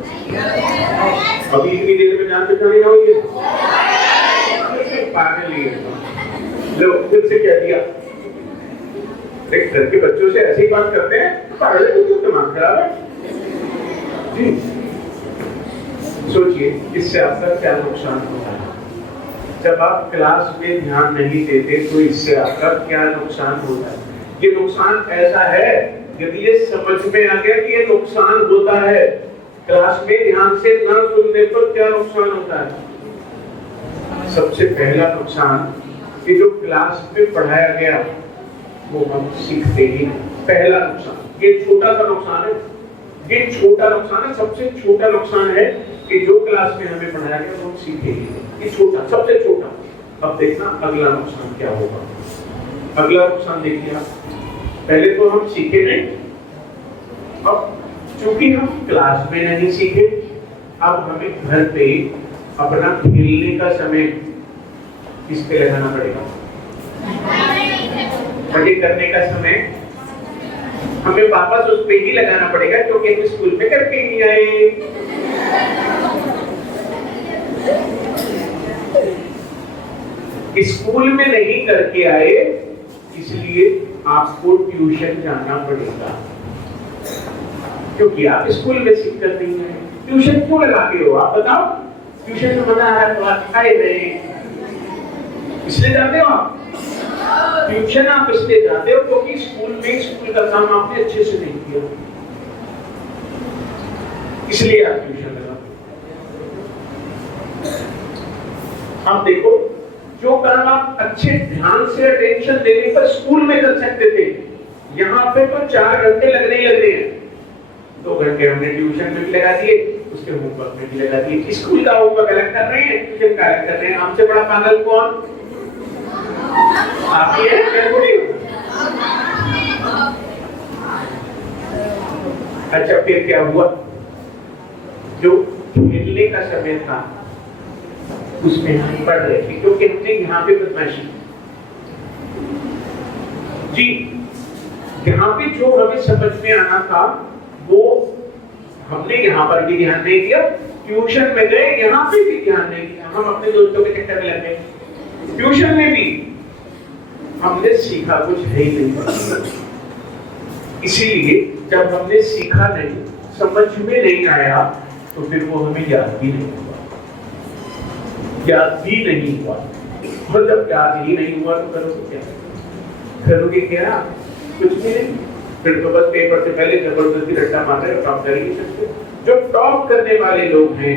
अभी इतनी देर में जान पहचान ना हुई है, पागल ही है। लो फिर से कह दिया, घर के बच्चों से ऐसे ही बात करते हैं, पागल है, तो दिमाग खराब है जी। सोचिए इससे आपका क्या नुकसान होता है। जब आप क्लास में ध्यान नहीं देते तो इससे आपका क्या नुकसान होता है? ये नुकसान ऐसा है, यदि ये समझ में आ गया कि ये नुकसान होता है, क्लास में ध्यान से न सुनने पर क्या नुकसान होता है? सबसे पहला नुकसान कि जो क्लास में पढ़ाया गया वो हम सीखते ही नहीं। पहला नुकसान, ये छोटा सा नुकसान है, ये छोटा नुकसान है, सबसे छोटा नुकसान है कि जो क्लास में हमें पढ़ाया गया वो हम सीखे ही नहीं। ये छोटा, सबसे छोटा। अब देखना अगला नुकसान क्या होगा। अगला नुकसान देखिए आप, पहले तो हम सीखे नहीं, अब चूंकि हम क्लास में नहीं सीखे, अब हमें घर पे अपना खेलने का समय किस पे लगाना पड़ेगा? पढ़ाई करने का समय हमें वापस उस पे ही लगाना पड़ेगा, क्योंकि हम स्कूल में करके नहीं आए। स्कूल में नहीं करके आए, इसलिए आपको ट्यूशन जाना पड़ेगा, क्योंकि आप स्कूल में सीख कर नहीं आए। ट्यूशन क्यों लगाते हो आप बताओ? ट्यूशन में मजा आ रहा है, आए नहीं, इसलिए जाते हो आप। ट्यूशन आप इसलिए जाते हो क्योंकि स्कूल में स्कूल का काम आपने अच्छे से नहीं किया, इसलिए आप ट्यूशन लगाते हो। अब देखो, जो काम आप अच्छे ध्यान से अटेंशन देने पर स्कूल में कर सकते थे, यहाँ पे तो 4 घंटे लगने ही लग रहे हैं। 2 घंटे हमने ट्यूशन में भी लगा दिए, उसके होमवर्क में भी लगा दिए। स्कूल का होमवर्क अलग कर रहे हैं, ट्यूशन का अलग कर रहे हैं। हमसे बड़ा पागल कौन? आप ही हैं, मैं बोली। अच्छा फिर क्या हुआ, जो खेलने का समय था उसमें हम पढ़ रहे थे, क्योंकि हमने यहाँ पे बदमाशी जी, यहाँ पे जो हमें समझ में आना था वो हमने यहाँ पर भी ध्यान नहीं दिया, ट्यूशन में गए यहाँ पे भी ध्यान नहीं दिया, हम अपने दोस्तों के चक्कर में लग गए। ट्यूशन में भी हमने सीखा कुछ है ही नहीं, इसीलिए जब हमने सीखा नहीं, समझ में नहीं आया, तो फिर वो हमें याद भी नहीं हुआ, याद भी नहीं हुआ। और जब याद ही नहीं हुआ तो करोगे क्या? करोगे क्या? कुछ भी नहीं। फिर तो बस पेपर से पहले जबरदस्ती रट्टा मार रहे, टॉप कर ही नहीं सकते। जो टॉप करने वाले लोग हैं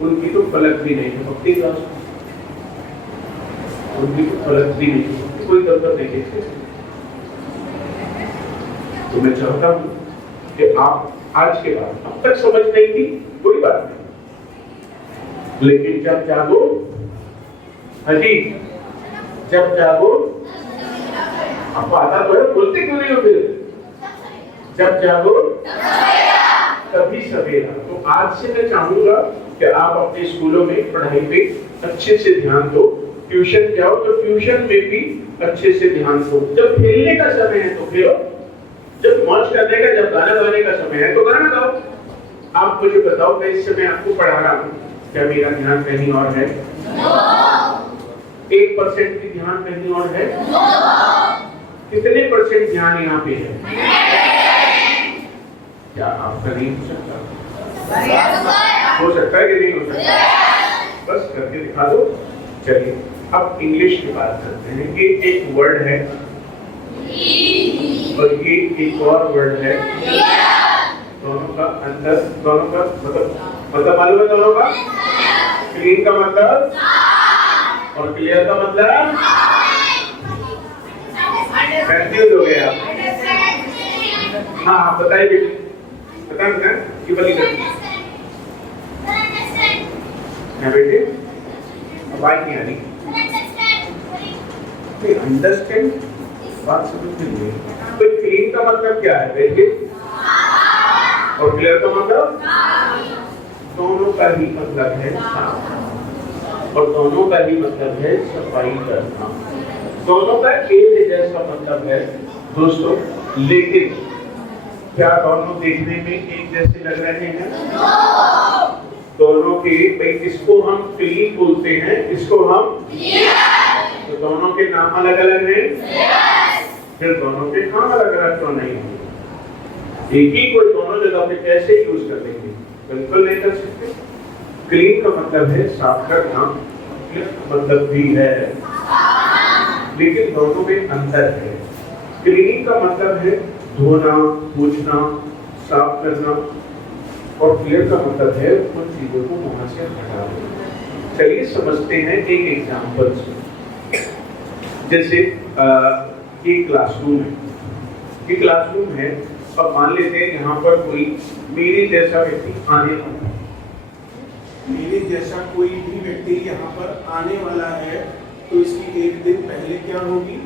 उनकी तो फलक भी नहीं है अपनी क्लास में, उनकी तो फलक भी नहीं है, कोई दफ्तर नहीं देखते। तो मैं चाहता हूं कि आप आज के बाद, अब तक समझ नहीं थी कोई बात नहीं, लेकिन जब जागो, हाजी जब जागो, आप आता तो है, बोलते क्यों नहीं हो फिर? जब जागो तभी सवेरा। तो आज से मैं चाहूंगा कि आप अपने स्कूलों में पढ़ाई पे अच्छे से ध्यान दो, ट्यूशन जाओ तो ट्यूशन में भी अच्छे से ध्यान दो। जब खेलने का समय है तो खेलो, जब मौज करने का, जब गाना गाने का समय है तो गाना गाओ। आप मुझे बताओ, मैं इस समय आपको पढ़ा रहा हूँ, क्या मेरा ध्यान कहीं और है? 1% भी ध्यान कहीं और है? कितने परसेंट ध्यान यहाँ पे है? क्या आपका नहीं हो सकता? हो सकता है कि नहीं हो सकता? बस करके दिखा दो। चलिए अब इंग्लिश की बात करते हैं। ये एक वर्ड है और ये एक और वर्ड है, दोनों का अंतर, दोनों का मतलब मालूम है दोनों का? क्लीन का मतलब और क्लियर का मतलब? कंफ्यूज हो गए आप? हाँ बताइए बेटी, बताए ये वाली करती है बेटे, आवाज नहीं आ रही। अंडरस्टैंड बात समझ में नहीं। तो क्लीन का मतलब क्या है बेटे और क्लियर का मतलब? दोनों का ही मतलब है साफ, और दोनों का ही मतलब है सफाई करना, दोनों का एक जैसा मतलब है दोस्तों। लेकिन क्या दोनों देखने में एक जैसे लग रहे हैं? दोनों के, भाई इसको हम क्लीन बोलते हैं, इसको हम, तो दोनों के नाम अलग अलग हैं, फिर दोनों के नाम अलग अलग तो नहीं है। एक ही कोई दोनों जगह पे कैसे यूज कर लेंगे? बिल्कुल नहीं कर सकते। क्लीन का मतलब है साफ करना, मतलब भी है, लेकिन दोनों में अंतर है। क्लीनिंग का मतलब है धोना, पोंछना, साफ करना, और क्लियर का मतलब है उन चीजों को वहां से हटा देना। चलिए समझते हैं एक एग्जांपल से। जैसे ये क्लासरूम है, ये क्लासरूम है, अब मान लेते हैं यहाँ पर कोई मेरे जैसा व्यक्ति आने वाला है, मेरे जैसा कोई भी व्यक्ति यहाँ पर आने वाला है, तो इसकी एक दिन पहले क्या होगी?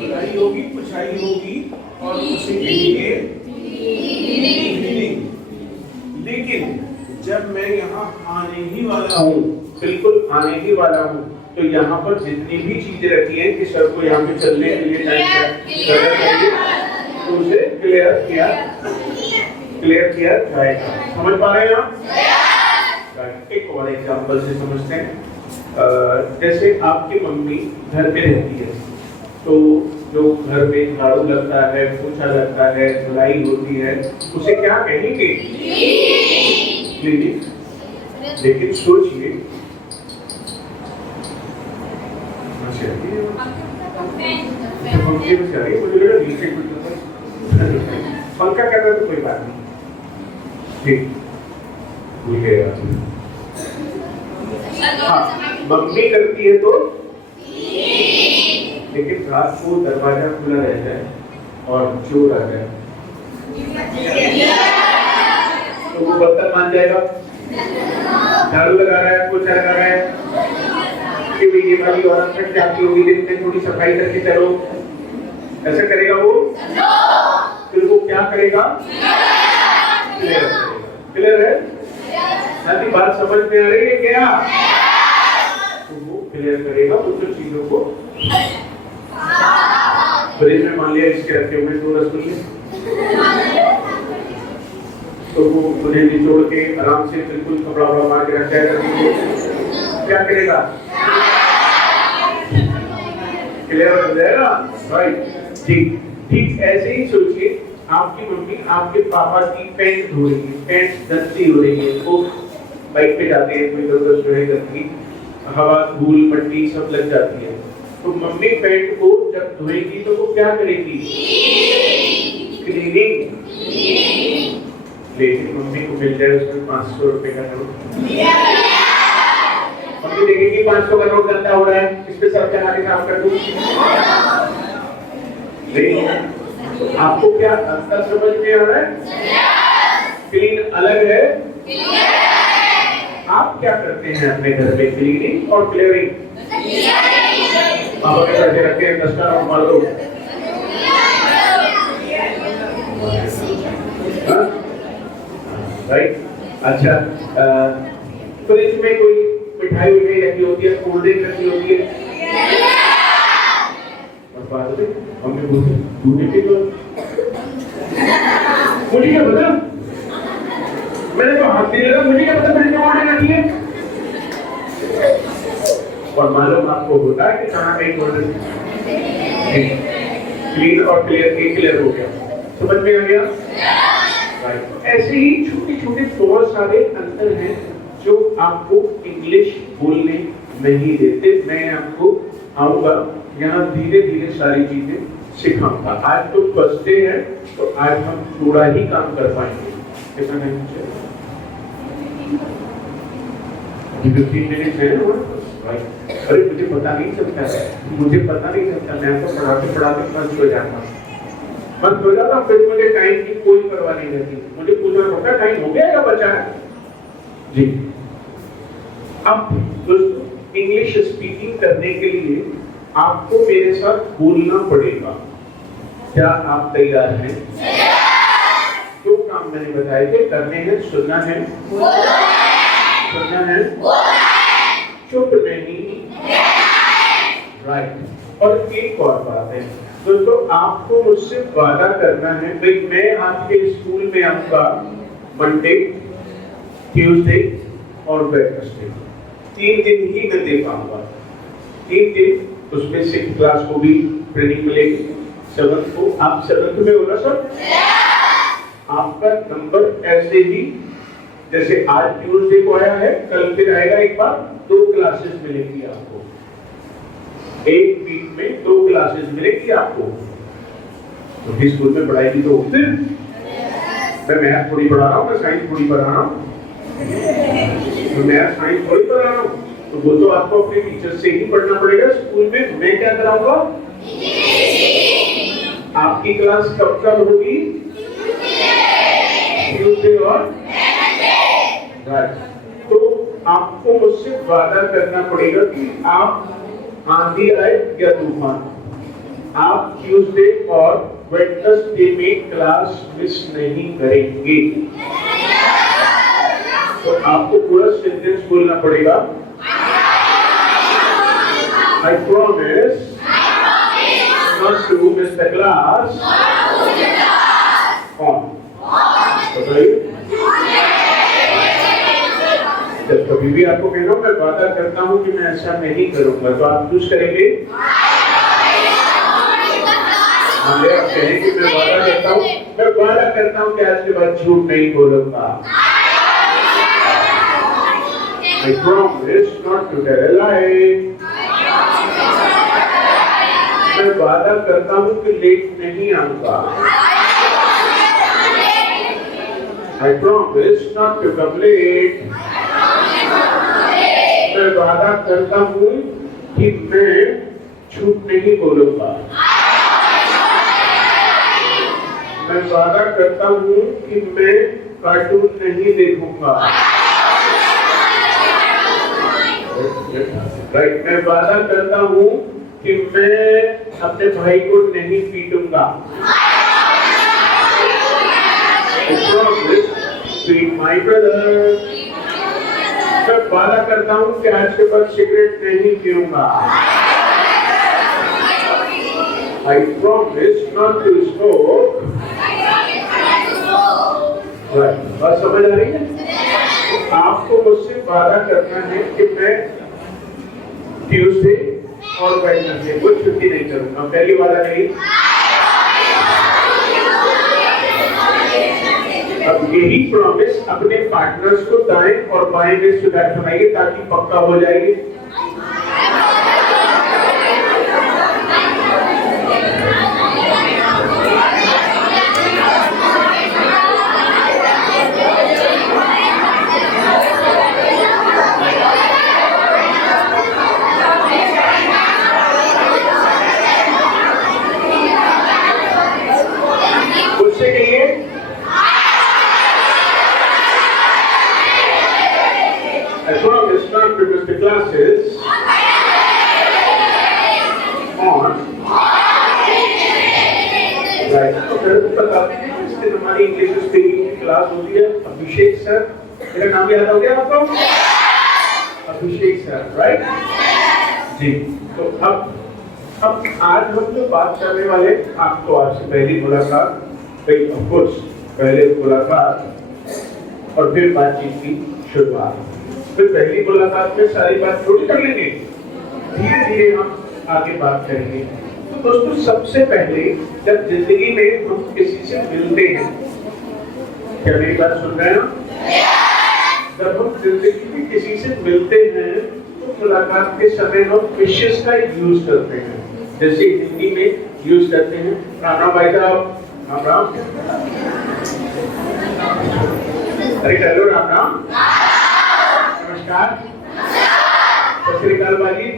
सफाई होगी, पुछाई होगी, और उसे कहेंगे क्लीनिंग। लेकिन जब मैं यहाँ आने ही वाला हूँ, बिल्कुल आने ही वाला हूँ, तो यहाँ पर जितनी भी चीजें रखी हैं कि सर को यहाँ पे चलने के लिए चाहिए, तो उसे क्लियर किया जाएगा। समझ पा रहे हैं आप? एक और एग्जांपल से समझते हैं। जैसे आपकी मम्मी घर पे रहती है, तो जो घर में झाड़ू लगता है, पोछा लगता है, धुलाई होती है, उसे क्या कहेंगे? क्लीनिंग। लेकिन सोचिए, पंखा करना तो कोई बात नहीं, ठीक भूल गए। हाँ, मम्मी करती है तो, लेकिन रात को दरवाजा खुला रह जाए और चोर आ जाए तो वो बर्तन मान जाएगा, झाड़ू लगा रहा है, पोछा लगा रहा है, कि ये वाली औरत कट जाती होगी, दिन में थोड़ी सफाई करके चलो, ऐसा करेगा वो? क्या करेगा? क्लियर करेगा। क्लियर है? सारी बात समझ में आ रही है क्या? तो वो क्लियर करेगा उन चीजों को। फ्रिज में मान लिया इसके रखे हुए 2 रसगुल्ले, तो वो उन्हें निचोड़ के आराम से बिल्कुल कपड़ा वपड़ा मार के रखा है, क्या करेगा? क्लियर हो जाएगा? राइट। ठीक ऐसे ही सोचिए, आपकी मम्मी आपके पापा की पैंट धो रही है, पैंट गंदी हो रही है, वो बाइक पे जाते हैं, कोई इधर जो है गंदी हवा धूल मट्टी सब लग जाती है, तो मम्मी पैंट को जब धोएगी तो वो क्या करेगी? क्लीनिंग। लेकिन मम्मी को मिल जाए उसमें 500 रुपए का नोट, मम्मी देखेगी 500 का नोट गंदा हो रहा है, इस पे सब चढ़ा के काम कर दूं। आपको क्या अंतर समझ में आ रहा है? क्लीन अलग है, आप क्या करते हैं अपने घर में? क्लीनिंग और क्लियरिंग। पापा के पैसे रखे हैं, 10 का नोट मार दो। राइट। अच्छा, फ्रिज में कोई मिठाई रखी होती है, कोल्ड ड्रिंक रखी होती है, मम्मी बोलती मुझे क्या पता, मैंने तो हाथ नहीं लगा, मुझे क्या पता फ्रिज में कोल्ड ड्रिंक रखी है। और मालूम आपको होता है कि कहाँ कहीं कोल्ड ड्रिंक। क्लीन और क्लियर हो गया, समझ में आ गया? ऐसे ही छोटे छोटे बहुत सारे अंतर हैं जो आपको इंग्लिश बोलने नहीं देते। मैं आपको आऊंगा यहाँ धीरे धीरे सारी चीजें सिखाऊंगा। आज तो फर्स्ट डे है, तो आज हम थोड़ा ही काम कर पाएंगे। कितना टाइम है? 15 मिनट है ना? अरे मुझे पता नहीं चलता है, मुझे पता नहीं चलता, मैं तो पढ़ाते पढ़ाते मस्त हो जाता, मस्त हो जाता, फिर मुझे टाइम की कोई परवाह नहीं रहती। मुझे पूछना पड़ता टाइम हो गया या बचा है जी। अब दोस्तों, इंग्लिश स्पीकिंग करने के लिए आपको मेरे साथ बोलना पड़ेगा। क्या आप तैयार हैं? जो काम मैंने बताए थे करने हैं, सुनना है, सुनना है, चुप नहीं। राइट। और एक और बात है दोस्तों, आपको मुझसे वादा करना है भाई, मैं आपके स्कूल में आऊंगा मंडे, ट्यूसडे और वेडनेसडे, 3 दिन ही मैं दे पाऊंगा। 3 दिन, उसमें 6th क्लास को भी ट्रेनिंग मिलेगी, 7th को। आप 7th में हो ना सर? आपका नंबर ऐसे ही जैसे आज ट्यूसडे को आया है, कल फिर आएगा एक बार, 2 क्लासेस मिलेंगी आपको, एक वीक में 2 क्लासेस मिलेगी आपको। तो स्कूल में पढ़ाई की तो फिर मैं मैथ थोड़ी पढ़ा रहा हूँ, मैं साइंस थोड़ी पढ़ा रहा हूँ, तो मैथ साइंस थोड़ी पढ़ा रहा हूँ, तो वो तो आपको अपने टीचर से ही पढ़ना पड़ेगा। स्कूल में मैं क्या कराऊंगा? आपकी क्लास कब कब होगी? ट्यूसडे और तो आपको मुझसे वादा करना पड़ेगा कि आप आंधी आए या तूफान, आप ट्यूसडे और वेडनेसडे में क्लास मिस नहीं करेंगे। तो आपको पूरा सेंटेंस बोलना पड़ेगा। I promise not to miss the class on. जब कभी भी आपको कहना मैं वादा करता हूँ कि मैं ऐसा नहीं करूंगा, तो आप चूज करेंगे। आप कहेंगे मैं वादा करता हूँ कि आज के बाद झूठ नहीं बोलूंगा। I promise not to tell a lie. मैं वादा करता हूँ कि लेट नहीं आऊंगा। I promise not to come late. मैं वादा करता हूँ कि मैं झूठ नहीं बोलूंगा। मैं वादा करता हूँ कि मैं कार्टून नहीं देखूंगा। राइट। मैं वादा करता हूँ कि मैं अपने भाई को नहीं पीटूंगा। Sweet my brother. मैं वादा करता हूँ कि आज के बाद सिगरेट नहीं पीऊंगा। I promise not to smoke. Right. बात समझ आ रही है? आपको मुझसे वादा करना है कि मैं ट्यूसडे और वेडनेसडे को छुट्टी नहीं करूंगा। पहली वादा करिए। अब यही प्रॉमिस अपने पार्टनर्स को दाएं और बाएं में सुनाइए ताकि पक्का हो जाएगी। Because the classes on right. तो फिर बताते हैं इस दिन हमारी इंग्लिश स्पीकिंग की क्लास होती है। अभिषेक सर, मेरा नाम याद हो गया आपको? अभिषेक सर, राइट जी। तो अब आज हम जो बात करने वाले, आपको आपसे पहली मुलाकात, भाई ऑफ कोर्स पहले मुलाकात और फिर बातचीत की शुरुआत। फिर पहली मुलाकात में सारी बात थोड़ी कर लेंगे, धीरे धीरे हम आगे बात करेंगे। तो दोस्तों सबसे पहले जब जिंदगी में हम किसी से मिलते हैं, क्या मेरी बात सुन रहे हैं? जब हम जिंदगी में किसी से मिलते हैं तो मुलाकात के समय हम विशेष का यूज करते हैं। जैसे हिंदी में यूज करते हैं राम राम भाई साहब, राम राम, अरे हेलो राम राम, नमस्कार, सत श्री अकाल बाजी,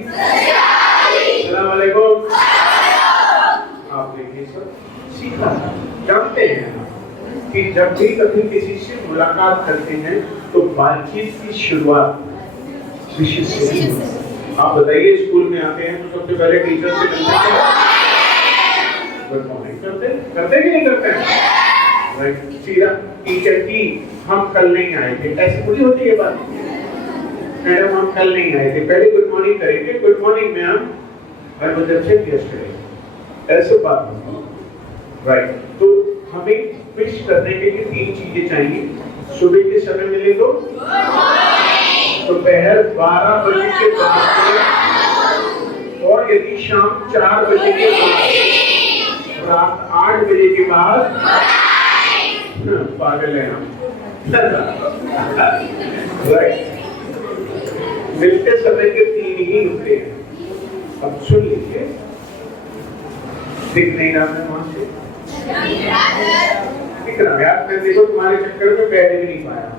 अस्सलाम वालेकुम। आपने ये सब सीखा, जानते हैं कि जब भी कभी किसी से मुलाकात करते हैं तो बातचीत की शुरुआत विशेष से। आप बताइए स्कूल में आते हैं तो सबसे पहले टीचर से मिलते हैं, गुड मॉर्निंग करते कि नहीं करते हैं? राइट, सीधा टीचर की हम कल नहीं आए थे, ऐसी थोड़ी होती है बात। मैडम हम कल नहीं आए थे, पहले गुड मॉर्निंग करेंगे, good morning ma'am, I was absent yesterday, ऐसे बात होती है। राइट, तो हमें विश करने के लिए 3 चीजें चाहिए। सुबह के समय मिले तो दोपहर 12 बजे के बाद, और यदि शाम 4 बजे के बाद, रात 8 बजे के बाद, पागल है हम। राइट, मिलते समय के 3 ही होते हैं। अब सुन लीजिए, दिख नहीं रहा मैं वहां से, दिख रहा यार, मैं देखो तुम्हारे चक्कर में बैठ भी नहीं पाया।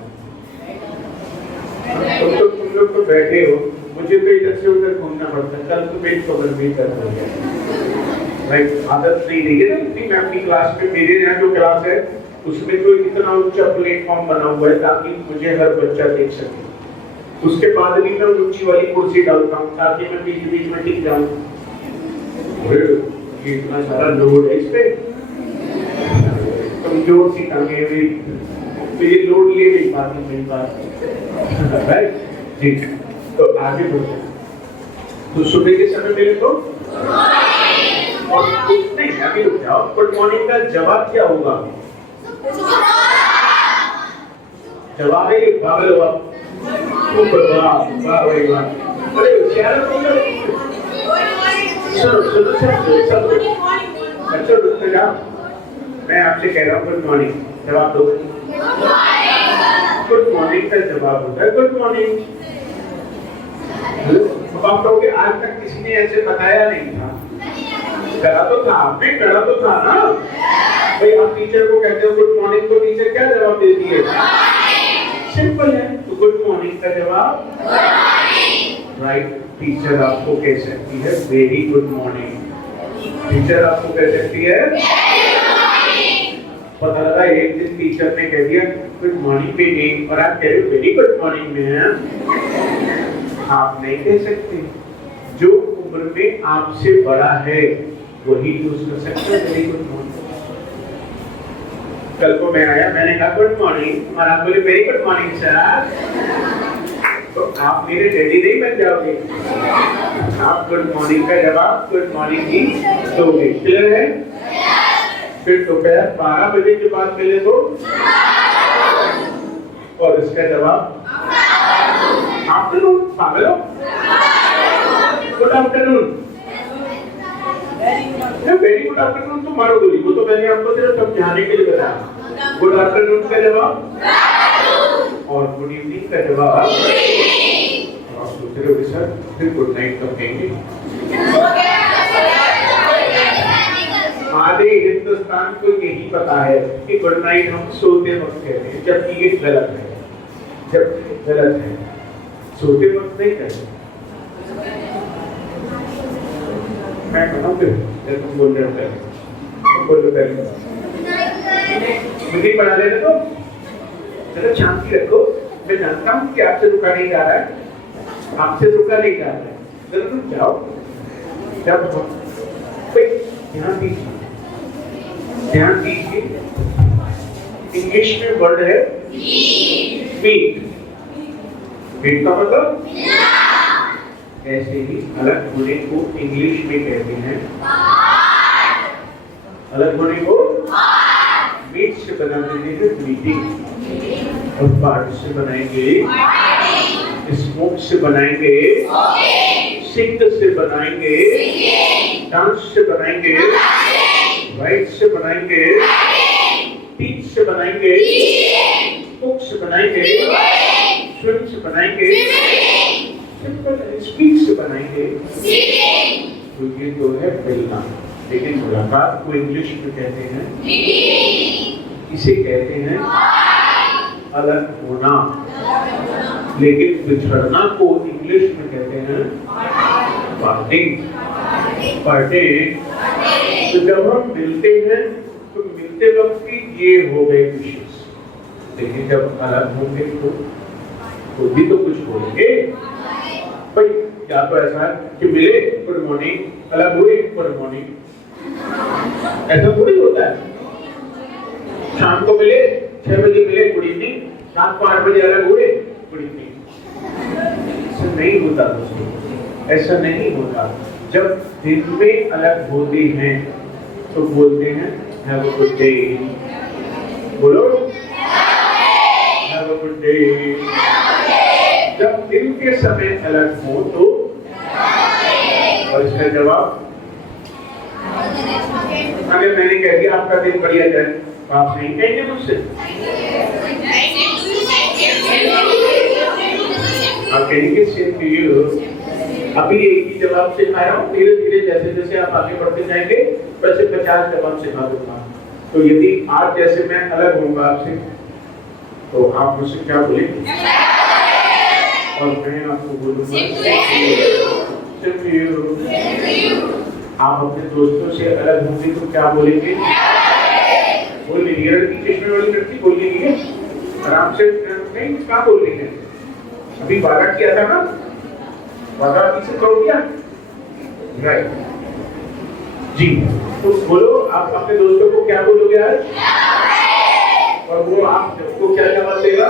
तुम लोग तो बैठे हो, मुझे तो इधर से उधर घूमना पड़ता है। कल तो मेरी खबर भी कर रही है, राइट, आदत नहीं रही है ना इतनी। मैं अपनी क्लास में, मेरे यहाँ जो क्लास है उसमें तो इतना ऊंचा प्लेटफॉर्म बना हुआ है ताकि मुझे हर बच्चा देख सके। उसके बाद भी मैं ऊंची वाली कुर्सी डालता हूँ ताकि मैं बीच बीच में टिक जाऊँ। इतना सारा लोड है इस पे, कमजोर सी टांगे भी, तो ये लोड ले नहीं पाती मेरी बात। राइट जी, तो आगे बढ़ते हैं। तो सुबह के समय मिले तो और कुछ नहीं, आगे रुक जाओ। गुड मॉर्निंग का जवाब क्या होगा? जवाब है पागल हुआ, मैं आपसे कह रहा हूँ गुड मॉर्निंग, जवाब दो। गुड मॉर्निंग का जवाब होता है गुड मॉर्निंग। आप कहोगे आज तक किसी ने ऐसे बताया नहीं था। करा तो था आपने, करा तो था ना भाई। आप टीचर को कहते हो गुड मॉर्निंग, तो टीचर क्या जवाब देती है? सिंपल है, तो गुड मॉर्निंग का जवाब राइट। टीचर आपको कह सकती है वेरी गुड मॉर्निंग। टीचर आपको कह सकती है, पता लगा एक दिन टीचर ने कह दिया गुड मॉर्निंग पे नहीं, और आप कह रहे हो वेरी गुड मॉर्निंग में है। आप नहीं कह सकते, जो उम्र में आपसे बड़ा है वही यूज कर सकते हैं वेरी गुड मॉर्निंग। कल को मैं आया, मैंने कहा गुड मॉर्निंग और आप बोले वेरी गुड मॉर्निंग सर, तो आप मेरे डैडी नहीं बन जाओगे। आप गुड मॉर्निंग का जवाब गुड मॉर्निंग ही दोगे। क्लियर है? फिर दोपहर 12 बजे के बाद मिले तो और इसका जवाब आफ्टरनून। पागल हो? Good afternoon. Very good afternoon तो मारो गोली, वो तो मैंने आपको सिर्फ समझाने के लिए बताया। गुड आफ्टरनून का जवाब और गुड इवनिंग का जवाब आप सोच रहे हो सर फिर गुड नाइट कब कहेंगे? आधे हिंदुस्तान को यही पता है कि गुड नाइट हम सोते वक्त कहते हैं, जबकि ये गलत है। जबकि गलत है, सोते वक्त नहीं कहते। मैं बताऊं फिर जब तुम बोल रहे हो पहले बोलो पहले मुझे पढ़ा लेने तो चलो शांति रखो। मैं जानता हूँ कि आपसे रुका नहीं जा रहा है, आपसे रुका नहीं जा रहा है, चलो तुम जाओ। जब ध्यान दीजिए, ध्यान दीजिए, इंग्लिश में वर्ड है मीट। मीट का मतलब ऐसे ही अलग होने को इंग्लिश में कहते हैं, अलग होने को मीट से बना देते हैं मीटिंग, और पार्ट से बनाएंगे, स्मोक से बनाएंगे, सिंग से बनाएंगे, डांस से बनाएंगे, राइट से बनाएंगे, टीच से बनाएंगे, कुक से बनाएंगे, स्विम से बनाएंगे, स्पीक से बनाएंगे। तो ये तो है मिलना, लेकिन मुलाकात को इंग्लिश में कहते हैं, इसे कहते हैं अलग होना। लेकिन बिछड़ना को इंग्लिश में कहते हैं पार्टिंग। पार्टिंग। तो जब हम मिलते हैं तो मिलते वक्त भी ये हो गए विशेष, लेकिन जब अलग होंगे तो भी तो कुछ बोलेंगे भाई। या तो ऐसा है कि मिले गुड मॉर्निंग, अलग हुए गुड मॉर्निंग, ऐसा थोड़ी होता है। शाम को मिले 6 बजे मिले गुड इवनिंग, रात को 8 बजे अलग हुए गुड इवनिंग। ऐसा नहीं होता दोस्तों, ऐसा नहीं होता। जब दिन में अलग होते हैं तो बोलते हैं हैव अ गुड डे। बोलो हैव अ गुड डे। जब दिन के समय अलग हो तो और इसका जवाब अगर मैंने कह दिया आपका दिन बढ़िया जाए तो आप नहीं कहेंगे मुझसे, आप कहेंगे सेम टू यू। अभी एक ही जवाब सिखाया हूँ, धीरे धीरे जैसे जैसे आप आगे बढ़ते जाएंगे वैसे 50 जवाब सिखा दूंगा। तो यदि आज जैसे मैं अलग होऊंगा आपसे तो आप मुझसे क्या बोलेंगे और मैं आपको बोलूंगा सिर्फ यू। आप अपने दोस्तों से अलग होंगे तो क्या बोलेंगे? बोल लीजिए, लड़की चश्मे वाली लड़की बोल लीजिए आराम से। नहीं क्या बोल रही है? अभी वादा किया था ना, वादा किसे तोड़ दिया? राइट जी। तो बोलो आप अपने दोस्तों को क्या बोलोगे आज? और वो आपको क्या जवाब देगा?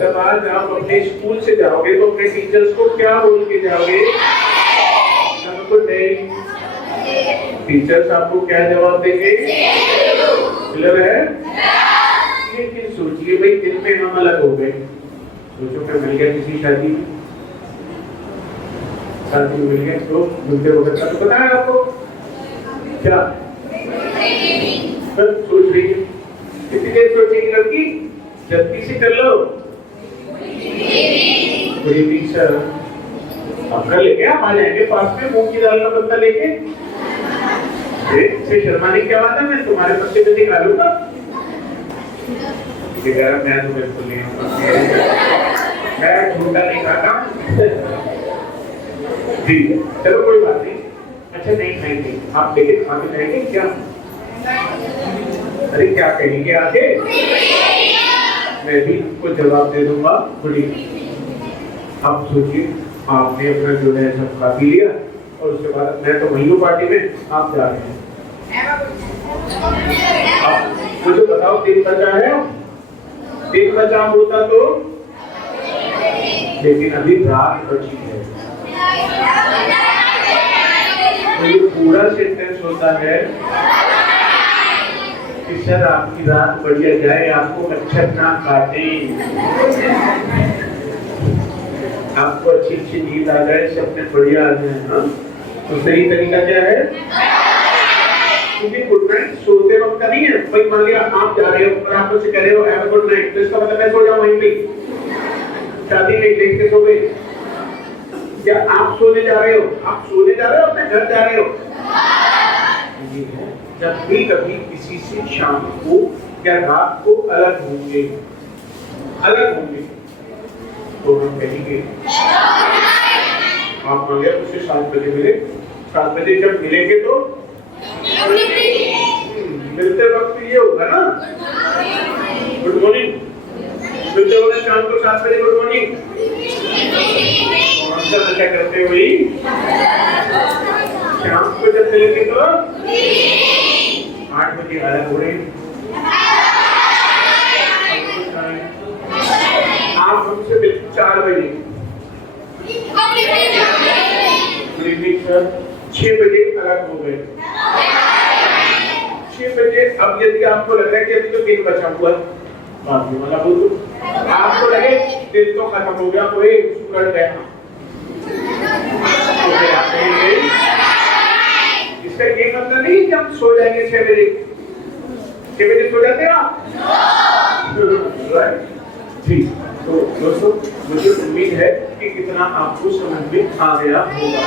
जब आज आप अपने स्कूल से जाओगे तो अपने टीचर्स को क्या बोल के जाओगे? Good day. टीचर्स आपको क्या जवाब देंगे? क्लियर है? लेकिन सोचिए भाई दिन में हम अलग हो गए, सोचो मैं मिल गया किसी शादी में, शादी मिल गया तो मिलते वक्त का तो पता है आपको क्या सोच रही है? कितनी देर सोचेगी लड़की? जल्दी से कर लो। Good evening sir. अपना लेके आप आ जाएंगे पास में मूंग की दाल का पत्ता लेके। से शर्माने की क्या बात है, मैं तुम्हारे पत्ते पे दिखा लूंगा। मैं तो बिल्कुल नहीं, मैं झूठा नहीं खाता जी। चलो कोई बात नहीं। अच्छा नहीं खाएंगे आप, लेकिन खाते जाएंगे क्या? अरे क्या कहेंगे आगे? मैं भी आपको जवाब दे दूंगा गुड इवनिंग। आप सोचिए आपने अपना जो है सब खा पी लिया और उसके बाद मैं तो वहीं हूँ पार्टी में, आप जा रहे हैं। मुझे बताओ दिन बचा है, दिन बचा होता तो, लेकिन अभी रात बची है। तो ये पूरा सेंटेंस होता है कि सर आपकी रात बढ़िया जाए, आपको मच्छर ना काटे, आपको अच्छी अच्छी नींद आ जाए, सबसे बढ़िया आ जाए। हाँ, तो सही तरीका क्या है? क्योंकि गुड नाइट सोते वक्त का नहीं है। भाई मान लिया आप जा रहे हो और आप मुझसे कह रहे हो हैव अ गुड नाइट, तो इसका मतलब मैं सो जाऊं वहीं पे, शादी में देख के सो गए। या आप सोने जा रहे हो, आप सोने जा रहे हो, अपने घर जा रहे हो। जब भी कभी किसी से शाम को या रात को अलग होंगे, तो हम कहेंगे आप मान लिया मुझसे 7 बजे मिले, 7 बजे जब मिलेंगे तो मिलते वक्त ये होगा ना गुड मॉर्निंग, मिलते होगा शाम को 7 बजे गुड मॉर्निंग। कौन सा नशा करते हुए शाम को जब मिलेंगे तो 8 बजे अलग हो रहे हैं। आप हमसे मिलते 4 बजे, गुड इवनिंग सर, 6 बजे अलग हो गए। 6 बजे अब यदि आपको लग रहा है कि अभी तो दिन बचा हुआ है, वाला बोलो, आपको लगे दिन तो खत्म हो गया, कोई सूरज गया, इसका ये मतलब नहीं कि हम सो जाएंगे 6 बजे। 6 बजे सो जाते हैं आप? ठीक। तो दोस्तों मुझे उम्मीद है कि कितना आपको समझ में आ गया होगा।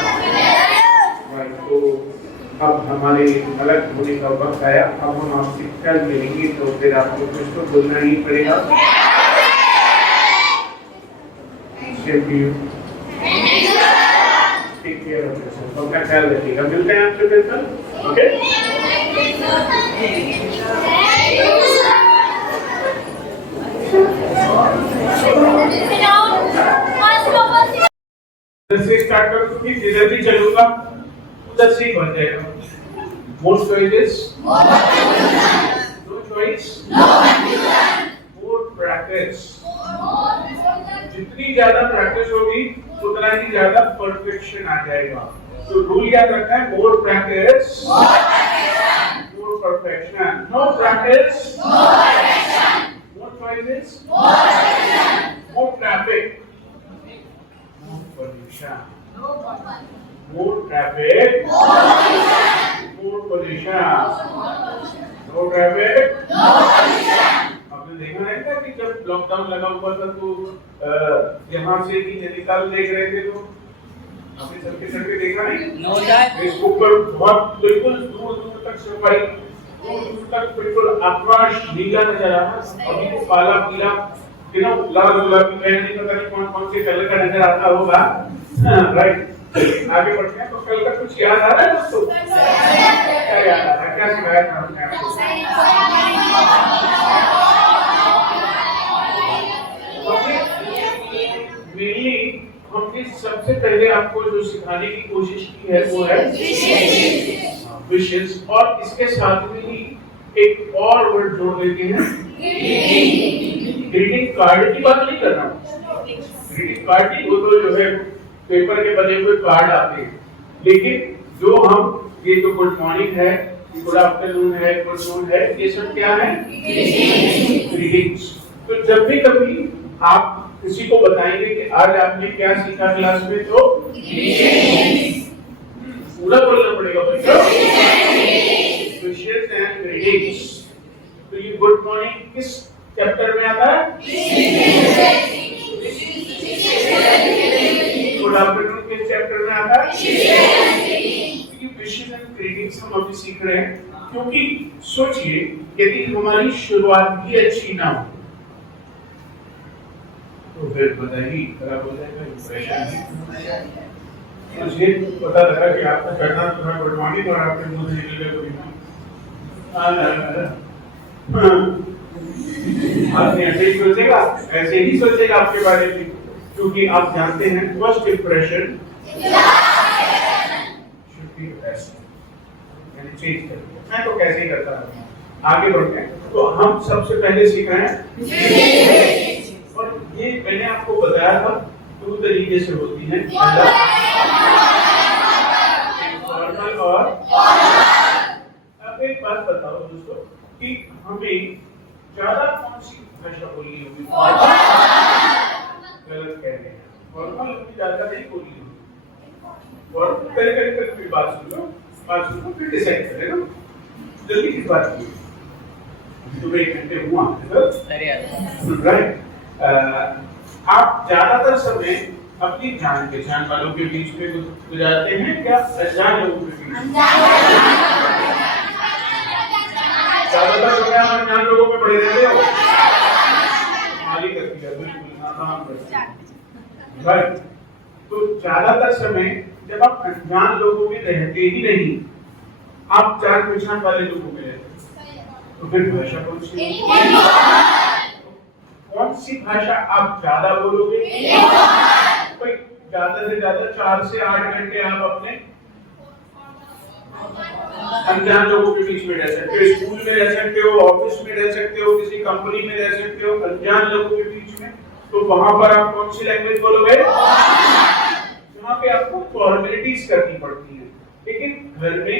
तो अब हमारे अलग होने का वक्त आया, अब हम आपसे कल मिलेंगे, तो फिर आपको कुछ तो बोलना ही पड़ेगा। टेक केयर ऑफ योरसेल्फ, अपना ख्याल रखिएगा। मिलते हैं आपसे फिर कल, ओके? से स्टार्ट कर दूंगी, जिधर भी चलूंगा उधर से ही बन जाएगा। More choices, no choice, more practice। जितनी ज्यादा प्रैक्टिस होगी उतना ही ज्यादा परफेक्शन आ जाएगा। तो रूल याद रखना है, more practice, more perfection। No practice, more choices, more traffic, more pollution। More traffic, more pollution, no traffic, आपने देखा है क्या कि जब लॉकडाउन लगा हुआ था तो यहाँ से कि नैनीताल देख रहे थे, तो आपने सबके सबके देखा नहीं? फेसबुक पर बहुत बिल्कुल दूर दूर तक सफाई, दूर दूर तक बिल्कुल आकाश नीला नजर आ रहा, अभी तो काला पीला, लाल गुलाबी, नहीं पता नहीं कौन कौन से कलर का नजर आता होगा। राइट, आगे बढ़ते हैं। तो कल का कुछ याद आ रहा है दोस्तों? क्या याद आ रहा है? क्या सिखाया था हमने आपको? हमने सबसे पहले आपको जो सिखाने की कोशिश की है वो है विशेष, और इसके साथ में ही एक और वर्ड जोड़ देते हैं, ग्रीटिंग कार्ड की बात नहीं कर रहा हूँ। ग्रीटिंग कार्ड की वो तो जो है पेपर के बने हुए कार्ड आते हैं, लेकिन जो हम ये जो गुड मॉर्निंग है, गुड आफ्टरनून है, गुड नून है, ये सब क्या है? ग्रीटिंग्स। तो जब भी कभी आप किसी को बताएंगे कि आज आपने क्या सीखा क्लास में, तो पूरा बोलना पड़ेगा बच्चों, विशेष एंड ग्रीटिंग्स। तो ये गुड मॉर्निंग किस चैप्टर में आता है? गुड आफ्टरनून किस चैप्टर में आता है? विशेष एंड ग्रीटिंग्स हम अभी सीख रहे हैं, क्योंकि सोचिए यदि हमारी शुरुआत ही अच्छी ना हो तो फिर बधाई खराब हो जाएगा, इंप्रेशन भी। मुझे पता लगा कि आपका करना थोड़ा गुड मॉर्निंग और आपके मुंह से निकल गया आपने ऐसे ही सोचेगा आपके बारे में, क्योंकि आप जानते हैं first impression should be best, यानी चेंज कर। मैं तो कैसे ही करता हूँ, आगे बढ़ते हैं। तो हम सबसे पहले सीख रहे हैं और ये मैंने आपको बताया था 2 तरीके से होती है, फॉर्मल और। अब एक बात बताओ दोस्तों कि हमें ज्यादा कौन सी भाषा बोलनी होगी? गलत कह रहे हैं, फॉर्मल हमें ज्यादा नहीं बोलनी होगी। और पहले बात सुनो फिर डिसाइड करें ना, जल्दी किस बात की सुबह 1 घंटे हुआ राइट। आप ज्यादातर समय अपनी जान पहचान वालों के बीच में गुजारते हैं क्या अनजान लोगों के बीच? ज्यादातर समय आप अनजान लोगों में पड़े रहते हो, मालिक करती है राइट। तो ज्यादातर समय जब आप अनजान लोगों में रहते ही नहीं, आप जान पहचान वाले लोगों में रहते, तो फिर भाषा कौन सी? कौन सी भाषा आप ज्यादा बोलोगे? कोई ज्यादा से ज्यादा 4 से 8 घंटे आप अपने अनजान लोगों के बीच में रह सकते हो, स्कूल में रह सकते हो, ऑफिस में रह सकते हो, किसी कंपनी में रह सकते हो, अनजान लोगों के बीच में। तो वहां पर आप कौन सी लैंग्वेज बोलोगे? जहाँ पे आपको फॉर्मेलिटीज करनी पड़ती है। लेकिन घर में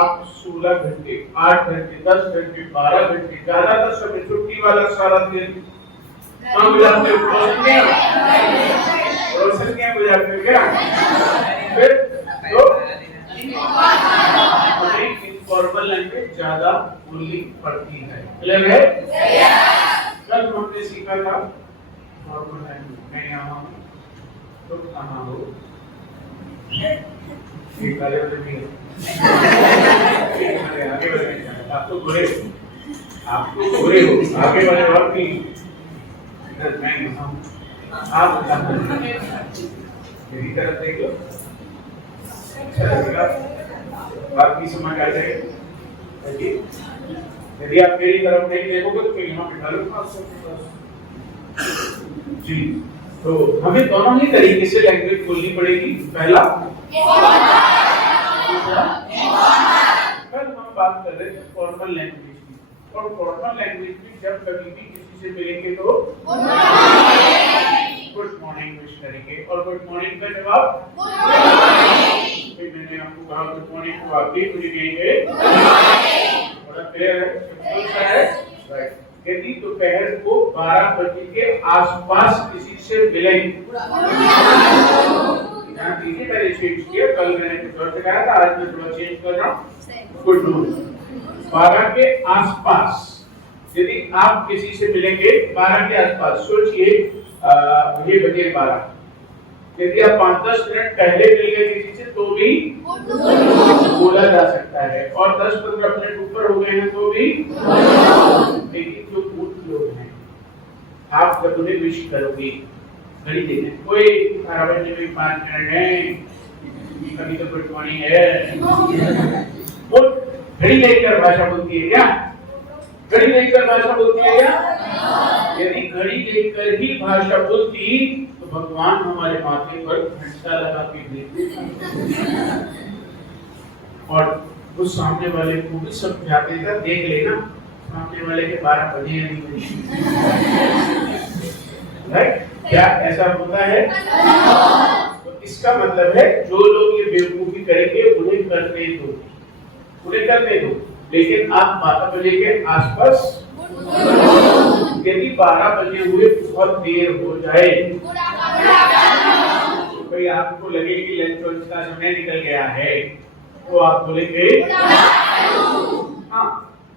आप 16 घंटे, 8 घंटे, 10 घंटे, 12 घंटे, ज्यादातर समय छुट्टी वाला सारा दिन काम गुजारते हो। रोशन क्या गुजारते हो क्या? फिर तो इनफॉर्मल लैंग्वेज ज्यादा बोलनी पड़ती है। क्लियर है? कल हमने सीखा था फॉर्मल लैंग्वेज। मैं यहाँ हूँ, तुम कहाँ हो? आगे बढ़ने आप तो बुरे हो, आगे बढ़े और भी मैं यहाँ हूँ, आप मेरी तरफ देख लो, अच्छा लगेगा, बाकी समझ आ जाएगा। यदि आप मेरी तरफ नहीं देखोगे तो मैं यहाँ बिठा लूंगा जी। तो हमें दोनों ही तरीके से लैंग्वेज बोलनी पड़ेगी। पहला कल हम बात कर रहे थे फॉर्मल लैंग्वेज की, और फॉर्मल लैंग्वेज में जब कभी भी किसी से मिलेंगे तो गुड मॉर्निंग विश करेंगे, और गुड मॉर्निंग का जवाब मैंने आपको कहा गुड मॉर्निंग को आप भी मुझे कहेंगे। बड़ा क्लियर है, सिंपल सा है राइट। यदि दोपहर को 12 बजे के आसपास किसी से मिलेंगे, ध्यान दीजिए मैंने चेंज किया, कल मैंने कुछ और सिखाया था, आज मैं थोड़ा चेंज कर रहा हूँ। गुड नून 12 के आसपास यदि आप किसी से मिलेंगे, 12 के आसपास सोचिए, ये बजे 12, यदि आप 5-10 मिनट पहले मिल गए किसी से तो भी बोला जा सकता है, और 10-15 मिनट ऊपर हो गए हैं तो भी। लेकिन जो मूर्ख लोग हैं, आप जब उन्हें विश करोगे घड़ी देने, कोई 12 बजे में 5 मिनट है, कभी तो गुड मॉर्निंग है, वो घड़ी देखकर भाषा बोलती है क्या? घड़ी देखकर भाषा बोलती है क्या? यदि घड़ी देखकर ही भाषा बोलती तो भगवान हमारे माथे पर घंटा लगा के देते, और वो सामने वाले को भी समझाते था, देख लेना सामने वाले के 12 बजे नहीं बजे। राइट? क्या ऐसा होता है? तो इसका मतलब है जो लोग ये बेवकूफी करेंगे उन्हें करने दो, लेकिन आप 12 बजे के आसपास, यदि 12 बजे हुए बहुत देर हो जाए तो भाई आपको लगे कि लंच का समय निकल गया है, तो आप बोलेंगे हाँ,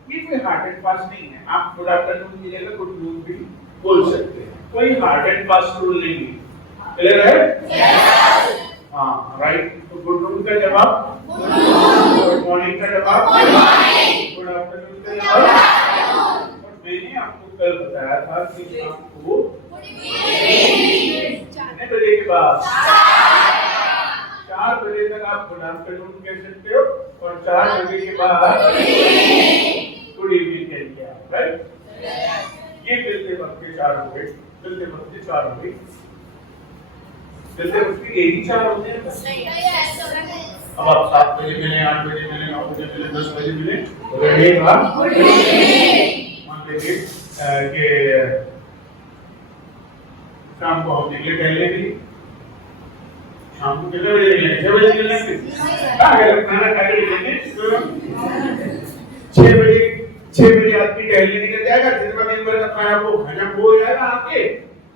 ये कोई हार्ड एंड फास्ट नहीं है। आप गुड आफ्टरनून की जगह गुड नून भी बोल सकते हैं, कोई हार्ड एंड फास्ट रूल नहीं है। क्लियर है? हाँ राइट। तो गुड नून का जवाब गुड मॉर्निंग का जवाब गुड आफ्टरनून का जवाब। और मैंने आपको कल बताया था कि आपको कितने बजे के बाद 4 बजे तक आप गुड आफ्टरनून कह सकते हो, और 4 बजे के बाद गुड इवनिंग कह दिया। राइट? ये मिलते वक्त के 4 हो गए, मिलते वक्त के 4 हो गए, मिलते वक्त के यही 4 होते हैं। अब आप 7 बजे मिले, 8 बजे मिले, 9 बजे बजे मिले, 10 बजे मिले, रहेगा। मान लीजिए कि शाम को हम निकले टहलने के लिए, शाम को कितने बजे निकले? 6 बजे निकले। खाना खा के निकलेंगे 6 बजे। 6 बजे आदमी टहलने निकल जाएगा, जितना दिन भर का खाया वो हजम हो जाएगा आके,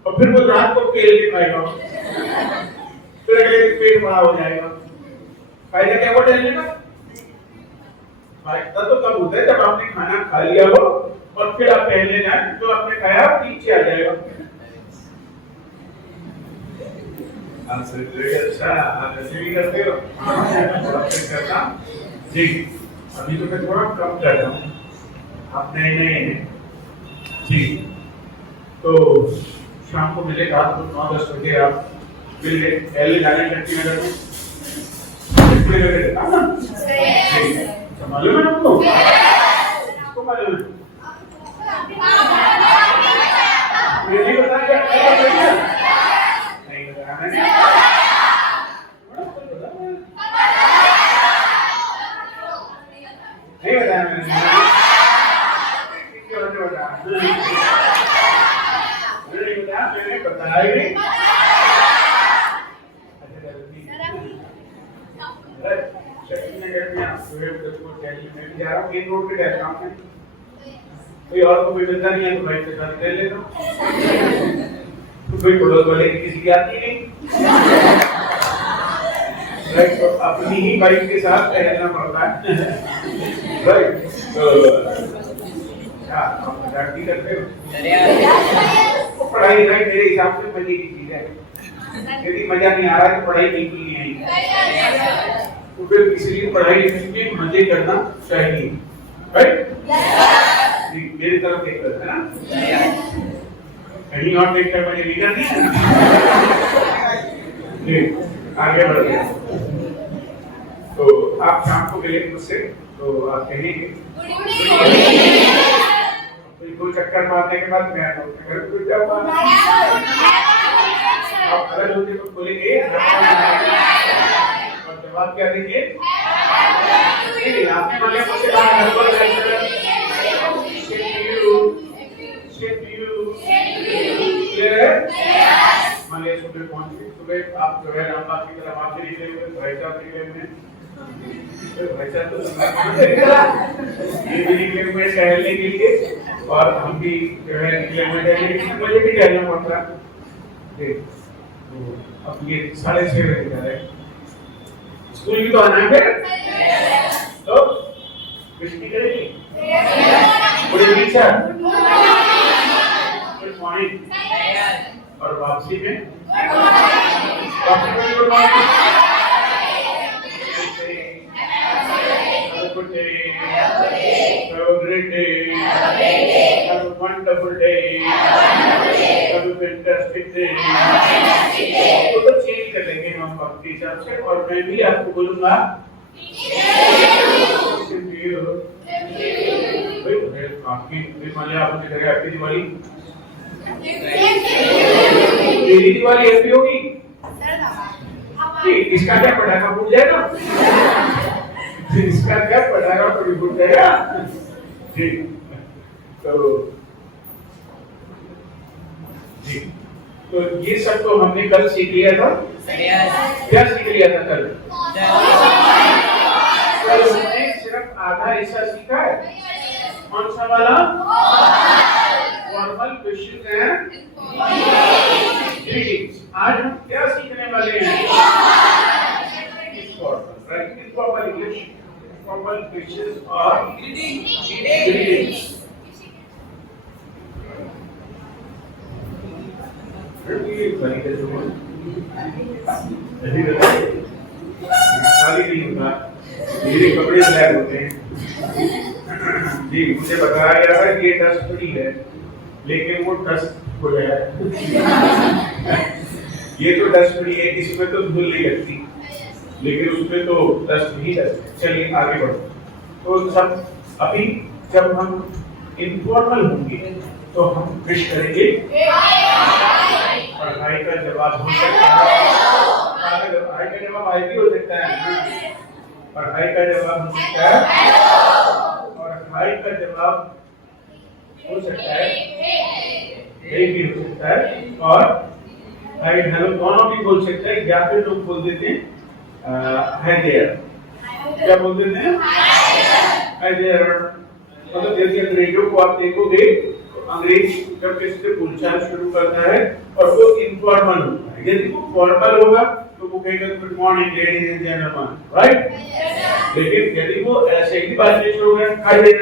और फिर वो रात को खेल के खाएगा, फिर अगले दिन पेट बड़ा हो जाएगा। फायदा क्या वो टहलने का? फायदा तो तब होता है जब आपने खाना खा लिया हो और फिर आप टहलने जाए, जो आपने खाया पीछे आ जाएगा। अच्छा, आप ऐसे भी करते हो? करता जी। अभी तो मैं थोड़ा कम कर रहा हूँ, आप नए नए हैं जी। तो शाम को मिले, रात को 9-10 बजे आप मिले, पहले जाने शक्ति नगर में मालूम है आपको? आपको मालूम है? नहीं बताया? नहीं बताया मैंने बताया ही नहीं। कोई और को कोई मिलता नहीं है तो भाई से साथ ले लेता तो कोई पड़ोस वाले की किसी की आती नहीं, राइट? तो अपनी ही बाइक के साथ रहना पड़ता है, राइट? तो क्या आप मजाक भी करते हो? पढ़ाई राइट मेरे हिसाब से मजे की चीज है, यदि मजा नहीं आ रहा है तो पढ़ाई नहीं की है, तो फिर इसलिए पढ़ाई में मजे करना चाहिए, राइट? मेरी तरफ देख रहे हैं ना, कहीं और देख कर मुझे लीडर नहीं है। आगे बढ़ते हैं। तो आप शाम को मिले मुझसे तो आप कहेंगे कोई चक्कर मारने के बाद मैं आप अलग होते तो बोलेंगे और जवाब क्या देंगे? आपने बोले मुझसे सुबह पहुंच गए, सुबह आप जो है रामबाग की तरफ आप निकले हुए, भाईचार निकले हुए, भाईचार तो ये भी निकले हुए टहलने के लिए, और हम भी जो है निकले हुए टहलने, मुझे भी टहलना पड़ता है। तो अब ये 6:30 बजे जा रहे हैं, स्कूल भी तो आना है फिर, तो विश्व करेगी गुड टीचर, गुड मॉर्निंग, और वापसी में good morning, good day, have a great day, have a wonderful day, have a fantastic day. तो चेंज कर लेंगे हम आपके हिसाब से, और मैं भी आपको बोलूंगा आपकी आपकी दिवाली मेरी दिवाली ऐसी होगी, इसका क्या पटाखा फूट जाएगा, इसका क्या पटाखा फूट जाएगा जी। तो ये सब तो हमने कल सीख लिया था। क्या सीख लिया था कल? कल हमने सिर्फ आधा हिस्सा सीखा है। कौन सा वाला? Formal question and greetings. आज हम क्या सीखने वाले हैं? Formal, right? Informal English, formal questions और ग्रीटिंग्स। खाली नहीं होता, मेरे कपड़े ब्लैक होते हैं जी। मुझे बताया गया था कि ये डस्ट फ्री है, लेकिन वो डस्ट हो गया है। ये तो डस्ट फ्री है, इसमें तो धूल नहीं लगती, लेकिन उसमें तो डस्ट ही डस्ट। चलिए आगे बढ़ो। तो सब अभी जब हम इनफॉर्मल होंगे तो हम विश करेंगे, पढ़ाई का जवाब हो सकता है, पढ़ाई का जवाब आई भी हो सकता है, और हाय का जवाब हो सकता है, और हाय का जवाब हो सकता है, एक भी हो सकता है, और हाय हेलो दोनों भी बोल सकते हैं, या फिर लोग बोल देते हैं हाय देयर। क्या बोल देते हैं? Hi there. मतलब जैसे अंग्रेजों को आप देखोगे तो अंग्रेज जब किसी से बोलचाल शुरू करता है और वो इनफॉर्मल होता है, यदि वो फॉर्मल होगा तो वो कहेगा good morning ladies and gentleman, right? लेकिन यदि वो ऐसे ही बातचीत शुरू करें hi there,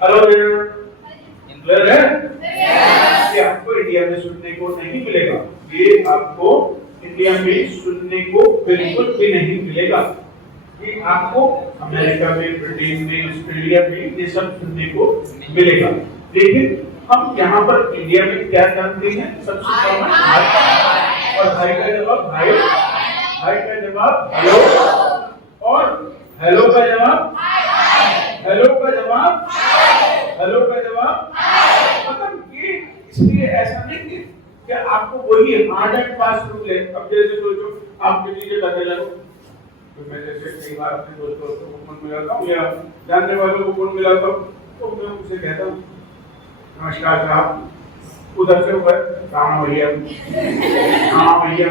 hello there, clear है? ये आपको इंडिया में सुनने को नहीं मिलेगा, ये आपको इंडिया में सुनने को बिल्कुल भी नहीं मिलेगा। ये आपको अमेरिका में, ब्रिटेन में, ऑस्ट्रेलिया में ये सब सुनने को मिलेगा। लेकिन हम यहाँ पर इंडिया में क्या जानते हैं? सबसे कॉमन हाय, और हाय का जवाब हाय, हाय का जवाब हेलो, और हेलो का जवाब हेलो का जवाब हेलो का जवाब। मतलब ये इसलिए ऐसा नहीं कि क्या आपको वही हार्ड एंड फास्ट रूल है। अब जैसे सोचो आप किसी से कहने लगो, तो मैं जैसे कई बार अपने दोस्तों को फोन मिलाता हूँ या जानने वालों को फोन मिलाता हूँ, तो मैं उनसे कहता हूँ नमस्कार साहब, उधर से ऊपर राम भैया, हाँ भैया,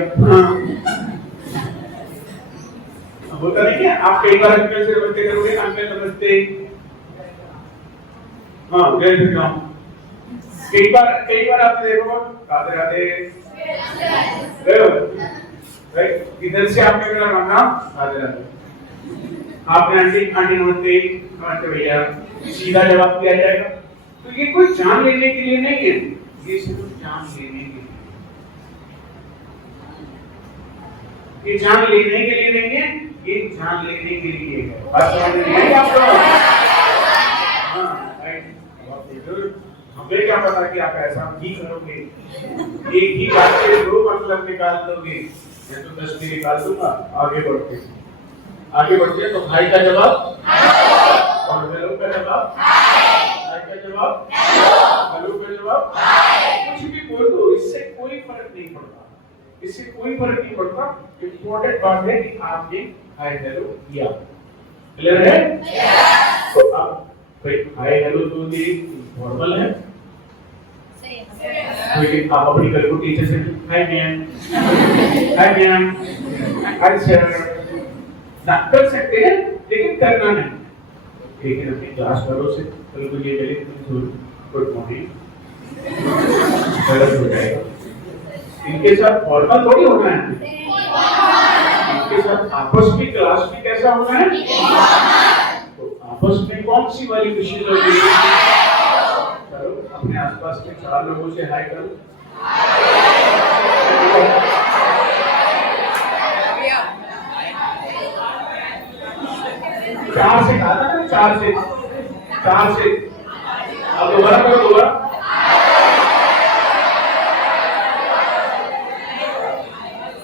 होता नहीं है? आप कई बार अंकल से नमस्ते करोगे, अंकल नमस्ते, हाँ जय श्री राम। कई बार आपने देखो राधे राधे, राइट? इधर से आपने मेरा नाम राधे राधे, आपने आंटी आंटी नमस्ते, नमस्ते भैया, सीधा जवाब दिया जाएगा। तो ये कोई जान लेने के लिए नहीं है, ये सिर्फ जान लेने के लिए, ये जान लेने के लिए नहीं है, ये जान लेने के लिए है। बात समझ में आई आपको? हाँ राइट। हमें क्या पता कि आप ऐसा ही करोगे, एक ही बात के दो मतलब निकाल दोगे, मैं तो 10 भी निकाल दूंगा। आगे बढ़ते तो हाय का जवाब और हेलो का जवाब, हाय का जवाब हेलो का जवाब, कुछ भी बोल दो, इससे कोई फर्क नहीं पड़ता, इससे कोई फर्क नहीं पड़ता। इम्पोर्टेंट बात है कि आपने हाय हेलो किया, क्लियर है? तो अब भाई हाय हेलो तो ये फॉर्मल है, लेकिन आप अपनी कल को टीचर से hi ma'am, hi ma'am, hi sir ना कर सकते हैं, लेकिन करना नहीं। लेकिन अपनी क्लास वालों से कल को ये मिले गुड मॉर्निंग, गलत हो जाएगा। इनके साथ फॉर्मल थोड़ी होना है, इनके साथ आपस में क्लास में कैसा होना है? तो आपस में कौन सी वाली खुशी होगी? करो अपने आसपास के 4 लोगों से हाय करो। चार से कहा था, 4 से अब दोबारा करो, दोबारा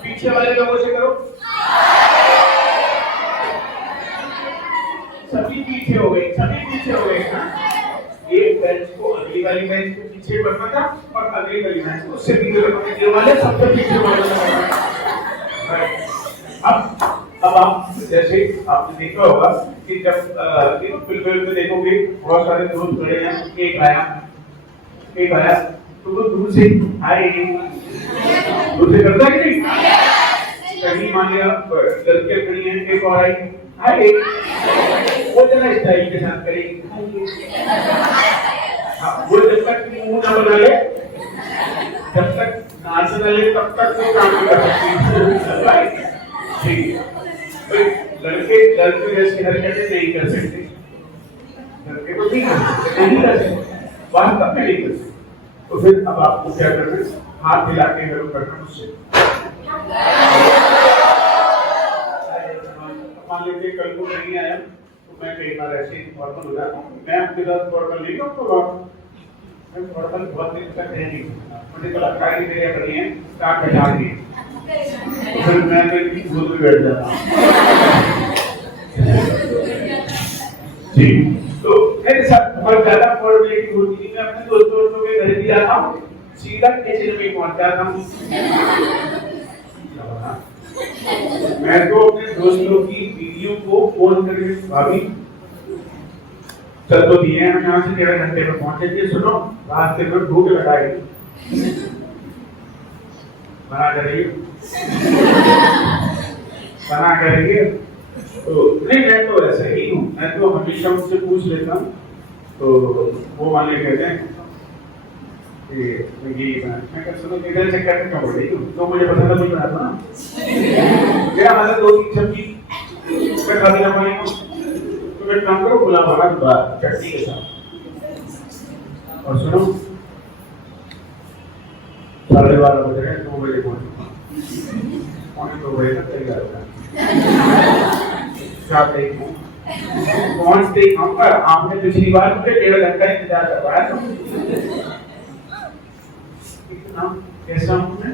पीछे वाले लोगों से करो। सभी पीछे हो गए, एक बेंच को अगली वाली बेंच के पीछे बढ़ना था और अगली वाली बेंच को उससे पीछे बढ़ना था, वाले सबसे पीछे बढ़ना था। अब आप जैसे आपने देखा होगा कि जब फिल्म में देखोगे बहुत सारे दोस्त खड़े हैं, एक आया तो वो दूर से हाय करता है कि नहीं? कहीं मान लिया लड़के खड़ी हैं, एक और आई हाय, वो जरा स्टाइल के साथ करेगी, वो जब तक मुंह न बना ले, जब तक नाच न ले, तब तक वो काम नहीं कर सकती। ठीक है, लड़के जैसी हरकतें नहीं कर सकते, लड़के तो नहीं कर सकते, वास्तव में नहीं कर सकते। तो फिर अब आपको क्या करना है? हाथ हिला के हेलो करना मुझसे। मान लीजिए कल को नहीं आया तो मैं कई बार ऐसे ही फॉर्मल हो जाता हूँ, मैं आपके साथ फॉर्मल नहीं हूँ, मैं फॉर्मल बहुत दिन तक है नहीं, मुझे तो लगता है कि मेरे खड़ी है काट बजा दी, फिर मैं भूल भी बैठ जाता हूँ। जी, तो मेरे साथ बहुत ज्यादा फॉर्मेलिटी होती है, मैं अपने दोस्तों के घर भी जाता हूँ, सीधा किचन में पहुंच जाता हूँ। मैं तो अपने दोस्तों की वीडियो को फोन करके भाभी चल तो दिए हैं, हम यहाँ से 13 घंटे में पहुंचे। सुनो रास्ते में भूख लगाएगी, मना करेगी, मना करेगी। तो नहीं, मैं तो ऐसा ही हूँ, मैं तो हमेशा उनसे पूछ लेता हूँ। तो वो मान ले कहते हैं कि मैं कह सुनो किधर से करके क्यों बोल रही हूँ, तो मुझे पसंद नहीं बना था ना क्या मतलब 2-3 सब्जी मैं खा लेना पाएंगे। तो मैं काम करो गुलाब बाहर चटनी के साथ। और सुनो 12:30 बज रहे हैं, 2 बजे पहुंचे, 2 बजे तक तैयार होगा। पहुंचते ही हम पर आपने पिछली बार मुझे 1.5 घंटा इंतजार करवाया था। कितना कैसा हूँ मैं?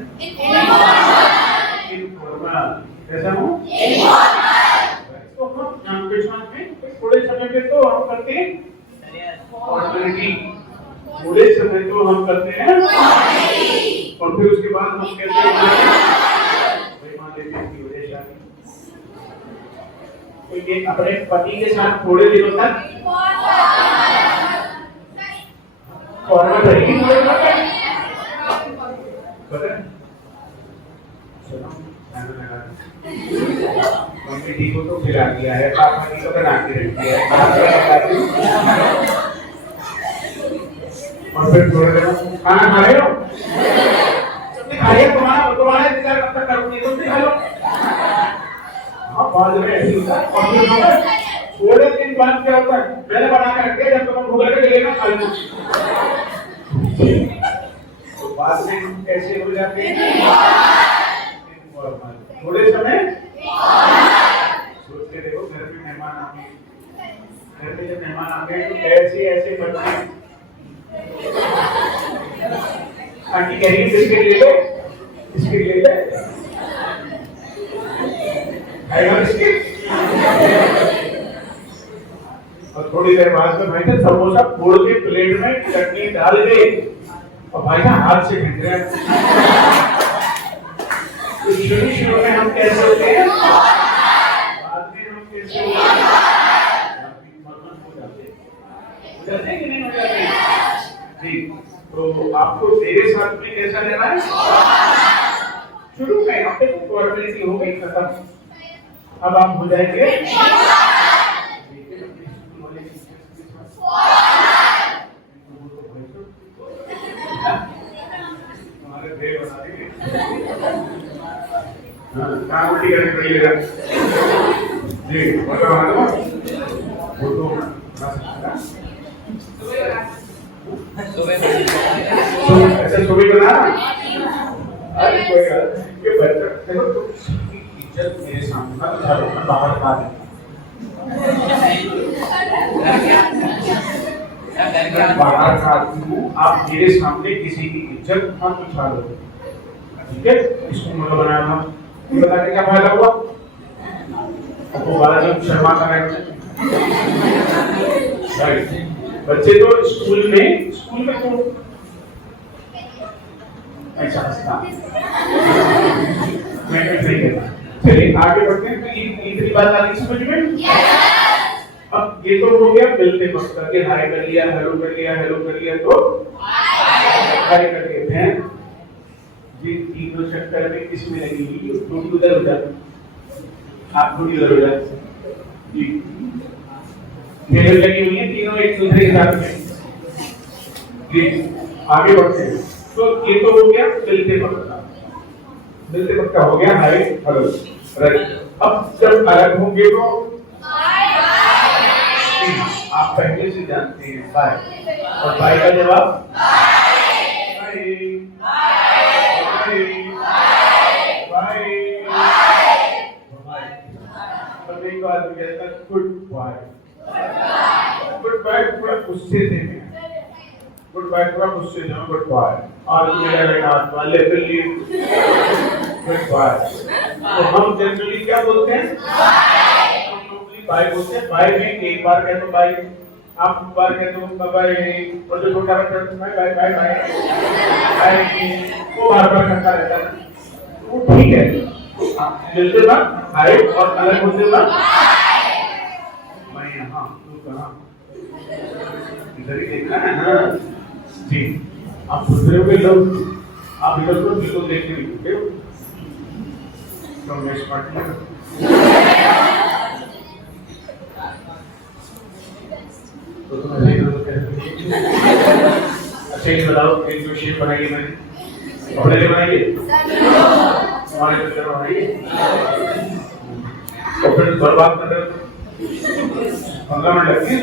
कैसा हूँ? तो हम जानते हैं थोड़े समय पे तो हम करते हैं ऑर्डिनरी, थोड़े समय तो हम करते हैं और फिर उसके बाद हम कहते हैं भाई मान लेते हैं कि हो जाए शादी। तो ये अपने पति के साथ थोड़े दिनों तक फॉरवर्ड रहेगी, पता है? सुनो मम्मी जी को तो खिला दिया है, पापा जी को बना के रख दिया है, और फिर थोड़े दिन खाना खा रहे हो, तुमने खा लिया, तुम्हारा इंतजार कब तक करूंगी, तुम भी खा लो। हाँ बाद में ऐसी होता है। और फिर थोड़े दिन बाद क्या होता है, मैंने बना के रख दिया, जब तुम भूख लगे लेना खा लो। तो बाद में हम कैसे हो जाते हैं? थोड़े समय सोच के देखो, घर में मेहमान आ गए, घर में जब मेहमान आ गए तो ऐसे ऐसे बच्चे आंटी कह रही है बिस्किट ले लो, बिस्किट ले ले, खाएगा बिस्किट। और थोड़ी देर बाद में भाई साहब समोसा फोड़ के प्लेट में चटनी डाल के और भाई साहब हाथ से खींच रहे हैं। तो शुरू में हम कैसे होते हैं, बाद में हम कैसे हो जाते हैं कि नहीं हो जाते हैं? जी, तो आपको मेरे साथ में कैसा लेना है? शुरू में आपके कोऑर्डिनेशन हो गई खत्म, अब आप हो जाएंगे हमारे देह बना देंगे। काम उल्टी करने पड़ेगा जी, मतलब वो तो ऐसे सुबह बना। अरे कोई ये बच्चा देखो तो इज्जत मेरे सामने बाहर खा दे, बाहर खाती हूँ, आप मेरे सामने किसी की इज्जत मत उछालो, ठीक है? इसको मतलब बनाना बता के क्या फायदा हुआ? वो बाला जब शर्मा का है बच्चे तो स्कूल में तो ऐसा हंसता, मैं नहीं कहता। चलिए आगे बढ़ते हैं। तो ये तीसरी बात आ रही समझ में। अब ये तो हो गया मिलते वक्त करके हाय कर लिया, हेलो कर लिया, हेलो कर लिया, तो हाय कर लिए हैं जी। तीनों चक्कर में किसमें लगी हुई? थोड़ी उधर हो जाती, आप थोड़ी उधर हो जाती जी, मेरे लगी हुई है तीनों एक दूसरे के साथ में जी। आगे बढ़ते हैं। तो ये तो हो गया मिलते वक्त का, मिलते वक्त का हो गया हाय हेलो राइट। अब जब अलग होंगे तो आप पहले से जानते हैं बाय, और बाय का जवाब बाय बाय बाय। अब एक बार कहता है गुड बाय, गुड बाय थोड़ा गुस्से से, गुड बाय थोड़ा गुस्से से, गुड बाय आज मेरा बेटा वाले फिर गुड बाय। तो हम जनरली क्या बोलते हैं? बाय बोलते हैं। बाय में एक बार कह दो बाय, आप बार कह दो बाय, और जो छोटा बच्चा bye bye bye bye bye, वो बार बार करता रहता है, वो ठीक है। मिलते वक्त हाय और अलग होते वक्त मैं यहाँ, तू कहाँ, इधर ही देखना है ना जी। आप दूसरे पे लोग आप इधर को बिल्कुल देखते नहीं हो तो मैं स्मार्ट नहीं तो तुम ऐसे ही अच्छा ये बताओ एक जो शेप बनाई मैंने अपने लिए बनाई हमारे लिए बनाई और फिर बर्बाद कर रहे 15 मिनट लगती है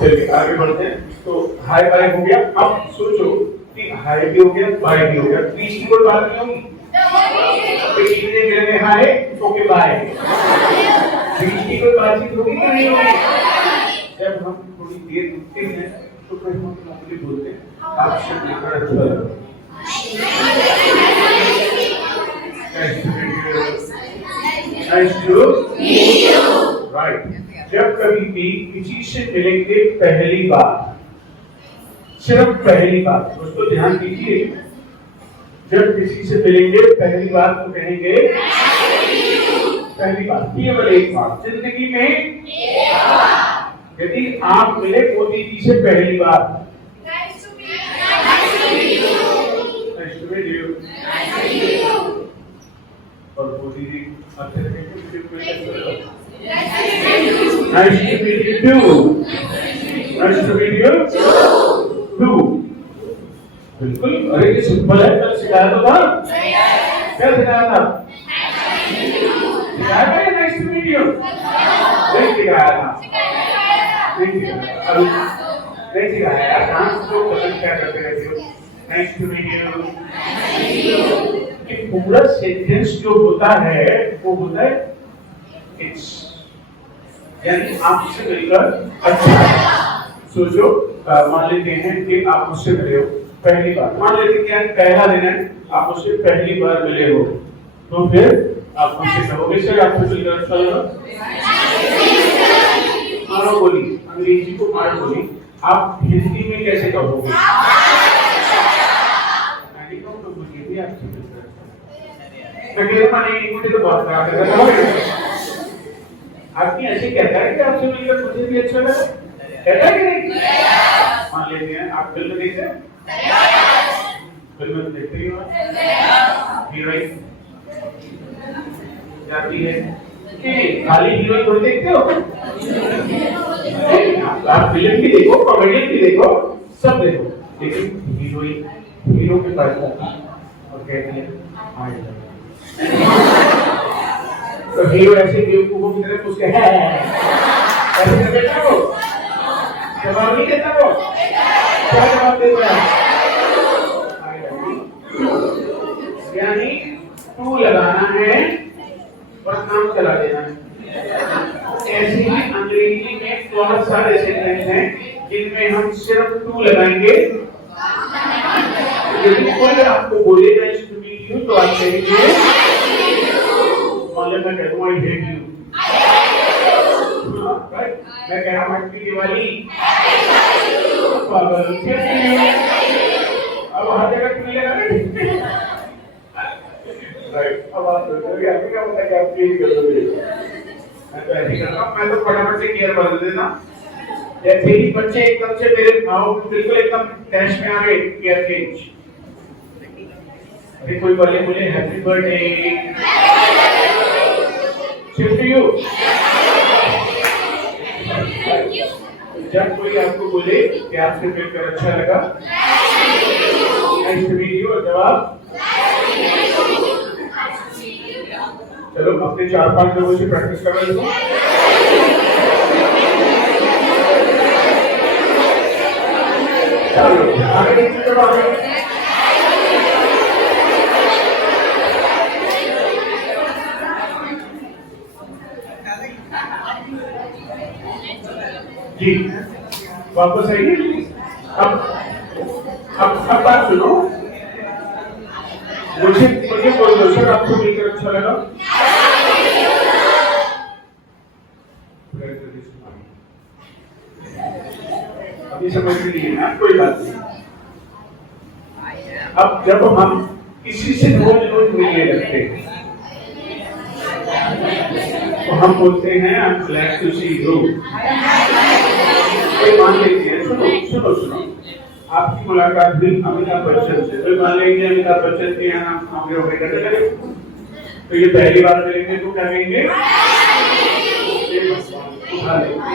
चलिए आगे बढ़ते हैं। तो हाई बाय हो गया। अब सोचो कि हाई भी हो गया बाय भी हो गया, बीच की कोई बात नहीं होगी। हाय ओके बाय, बीच की कोई बातचीत होगी कि नहीं होगी? जब हम थोड़ी देर रुकते हैं तो फिर हम नॉर्मली बोलते हैं आप शब्द लेकर अच्छा लगा, nice to meet you, right. जब कभी भी किसी से मिलेंगे पहली बार, सिर्फ पहली बार, दोस्तों ध्यान दीजिए, जब किसी से मिलेंगे पहली बार तो कहेंगे पहली बार, केवल एक बार जिंदगी में। यदि आप मिले मोदी जी से पहली बार, नाइस टू मीट यू, और मोदी जी आपसे nice to meet you too, nice to meet you too. बिल्कुल, अरे ये सिंपल है, कल सिखाया तो था, क्या सिखाया था? सिखाया था नाइस टू मीट यू, नहीं सिखाया था, नहीं सिखाया यार, डांस तो पसंद क्या करते रहते हो, नाइस टू मीट यू। ये पूरा सेंटेंस जो होता है वो होता है इट्स, यानी आपसे मिलकर अच्छा। सोचो मान लेते हैं कि आप मुझसे मिले हो पहली बार, मान लेते क्या पहला दिन है, आप मुझसे पहली बार मिले हो, तो फिर आप मुझसे कहोगे सर आपको मिलकर अच्छा लगा, मानो बोली, अंग्रेजी को मार बोली, आप हिंदी में कैसे कहोगे? तो मुझे भी आपसे मिलकर मुझे तो बहुत खराब लगा। आपकी ऐसे कहता है कि आपसे मिलकर मुझे भी अच्छा लगा, कहता है कि नहीं? मान लेते हैं आप फिल्म देखते हैं, फिल्म देखते ही हो, हीरोइन जाती है कि खाली हीरोइन थोड़ी देखते हो, आप फिल्म भी देखो, कॉमेडियन भी देखो, सब देखो, लेकिन हीरोइन हीरो के पास जाती और कहती है तो हीरो ऐसे बेवकूफों की तरफ उसके ऐसे करता वो, जवाब नहीं देता वो, क्या जवाब देता है? यानी टू लगाना है और काम चला देना है। ऐसे ही अंग्रेजी में बहुत सारे सेंटेंस हैं जिनमें हम सिर्फ टू लगाएंगे। यदि कोई आपको बोले नाइस टू मीट यू तो आप कहेंगे, मैं कहता हूँ आई हेट यू, मैं कह रहा हूँ हैप्पी दिवाली, अब हर जगह टू लगा राइट। अब आप सोचोगे आपको क्या पता कि आप चेंज कर दोगे, मैं तो ऐसे ही करता हूँ, मैं तो फटाफट से गियर बदल देना। जैसे ही बच्चे एकदम से मेरे भाव बिल्कुल एकदम टेंशन में आ गए, गियर चेंज। अरे कोई बोले मुझे हैप्पी बर्थडे टू यू, जब कोई आपको बोले कि आपसे मिलकर अच्छा लगा, नाइस टू मीट यू, और जवाब चलो अपने 4-5 लोगों से प्रैक्टिस कर रहे हो। चलो आगे चलो आगे। जी वापस आइए। अब अब बात सुनो, मुझे बोल दो सर, आपको मिलकर अच्छा लगा? अभी समझ में नहीं है, कोई बात नहीं। अब जब हम किसी से रोज मिलने लगते हैं तो हम बोलते हैं I am glad to see you. कोई मान लीजिए, सुनो, आपकी मुलाकात हुई अमिताभ बच्चन से, कोई मान लीजिए अमिताभ बच्चन के यहाँ हम लोग करने लगे, तो ये पहली बार मिलेंगे तो क्या कहेंगे? उठा लेंगे,